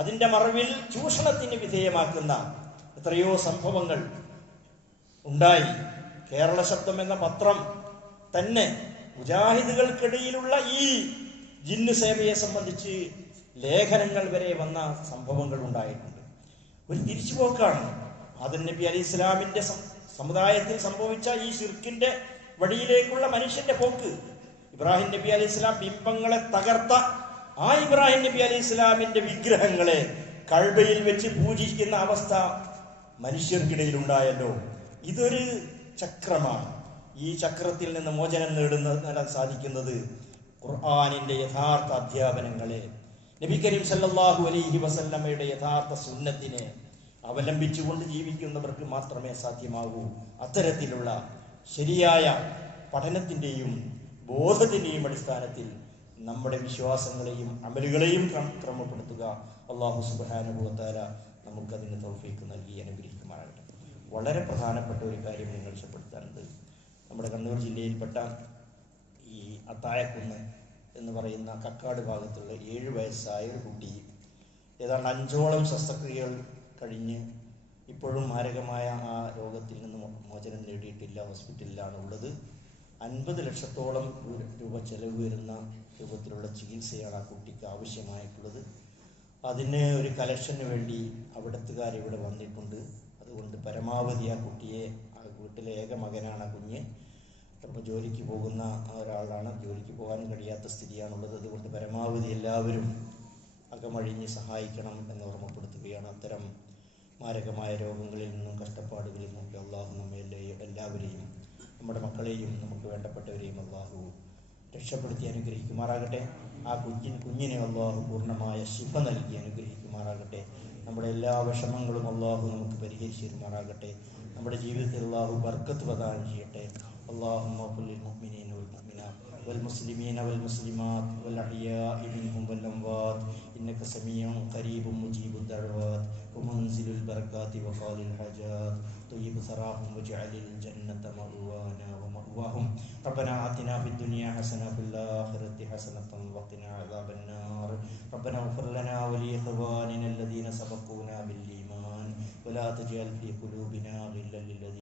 അതിന്റെ മറവിൽ ചൂഷണത്തിന് വിധേയമാക്കുന്ന എത്രയോ സംഭവങ്ങൾ ഉണ്ടായി. കേരള ശബ്ദം എന്ന പത്രം തന്നെ മുജാഹിദുകൾക്കിടയിലുള്ള ഈ ജിന്ന് സേവയെ സംബന്ധിച്ച് ലേഖനങ്ങൾ വരെ വന്ന സംഭവങ്ങൾ ഉണ്ടായിട്ടുണ്ട്. ഒരു തിരിച്ചുപോക്കാണ് ആദം നബി അലൈഹി ഇസ്ലാമിന്റെ സമുദായത്തിൽ സംഭവിച്ച ഈ ശിർക്കിന്റെ വഴിയിലേക്കുള്ള മനുഷ്യന്റെ പോക്ക്. ഇബ്രാഹിം നബി അലൈഹി ഇസ്ലാം ബിംബങ്ങളെ തകർത്ത ആ ഇബ്രാഹിം നബി അലൈഹി ഇസ്ലാമിന്റെ വിഗ്രഹങ്ങളെ കഅബയിൽ വെച്ച് പൂജിക്കുന്ന അവസ്ഥ മനുഷ്യർക്കിടയിൽ ഉണ്ടായല്ലോ. ഇതൊരു ചക്രമാണ്. ഈ ചക്രത്തിൽ നിന്ന് മോചനം നേടാൻ സാധിക്കുന്നത് ഖുർആനിന്റെ യഥാർത്ഥ അധ്യാപനങ്ങളെ, നബി കരീം സല്ലല്ലാഹു അലൈഹി വസല്ലമയുടെ യഥാർത്ഥ സുന്നത്തിനെ അവലംബിച്ചുകൊണ്ട് ജീവിക്കുന്നവർക്ക് മാത്രമേ സാധ്യമാകൂ. അത്തരത്തിലുള്ള ശരിയായ പഠനത്തിന്റെയും ബോധത്തിന്റെയും അടിസ്ഥാനത്തിൽ നമ്മുടെ വിശ്വാസങ്ങളെയും അമലുകളെയും ക്രമപ്പെടുത്തുക. അല്ലാഹു സുബ്ഹാനഹു വ തആല നമുക്കതിന് തൗഫീഖ് നൽകി അനുഗ്രഹിക്കുമാറാകട്ടെ. വളരെ പ്രധാനപ്പെട്ട ഒരു കാര്യം നിങ്ങൾ ശ്രദ്ധപ്പെടുത്താനുണ്ട്. നമ്മുടെ കണ്ണൂർ ജില്ലയിൽപ്പെട്ട ഈ അത്തായക്കുന്ന് എന്ന് പറയുന്ന കക്കാട് ഭാഗത്തുള്ള 7 വയസ്സായ ഒരു കുട്ടി ഏതാണ്ട് 5ഓളം ശസ്ത്രക്രിയകൾ കഴിഞ്ഞ് ഇപ്പോഴും മാരകമായ ആ രോഗത്തിൽ നിന്ന് മോചനം നേടിയിട്ടില്ല. ഹോസ്പിറ്റലിലാണ് ഉള്ളത്. 50 ലക്ഷത്തോളം രൂപ ചെലവ് വരുന്ന രൂപത്തിലുള്ള ചികിത്സയാണ് ആ കുട്ടിക്ക് ആവശ്യമായിട്ടുള്ളത്. അതിന് ഒരു കലക്ഷന് വേണ്ടി അവിടത്തുകാർ ഇവിടെ വന്നിട്ടുണ്ട്. അതുകൊണ്ട് പരമാവധി ആ കുട്ടിയെ, ആ വീട്ടിലെ ഏക മകനാണ് ആ കുഞ്ഞ്, ചിലപ്പോൾ ജോലിക്ക് പോകുന്ന ഒരാളാണ്, ജോലിക്ക് പോകാൻ കഴിയാത്ത സ്ഥിതിയാണുള്ളത്. അതുകൊണ്ട് പരമാവധി എല്ലാവരും അകമഴിഞ്ഞ് സഹായിക്കണം എന്ന് ഓർമ്മപ്പെടുത്തുകയാണ്. അത്തരം മാരകമായ രോഗങ്ങളിൽ നിന്നും കഷ്ടപ്പാടുകളിൽ നിന്നൊക്കെ അള്ളാഹു എല്ലാവരെയും, നമ്മുടെ മക്കളെയും നമുക്ക് വേണ്ടപ്പെട്ടവരെയും അള്ളാഹു രക്ഷപ്പെടുത്തി അനുഗ്രഹിക്കുമാറാകട്ടെ. ആ കുഞ്ഞിനെ അള്ളാഹു പൂർണ്ണമായ ശിഫ നൽകി അനുഗ്രഹിക്കുമാറാകട്ടെ. നമ്മുടെ എല്ലാ വിഷമങ്ങളും അള്ളാഹു നമുക്ക് പരിഹരിച്ചു തരുമാറാകട്ടെ. നമ്മുടെ ജീവിതത്തിൽ അള്ളാഹു ബർക്കത്ത് പ്രദാനം ചെയ്യട്ടെ. اللهم كل المؤمنين والمؤمنات والمسلمين والمسلمات والأحياء منهم والأموات إنك سميع قريب مجيب الدعوات ومنزل البركات وقاضي الحاجات طيب ثراهم واجعل الجنة مأوانا ومأواهم ربنا آتنا في الدنيا حسنة وفي الآخرة حسنة وقنا عذاب النار ربنا اغفر لنا ولإخواننا الذين سبقونا بالإيمان ولا تجعل في قلوبنا غلا للذين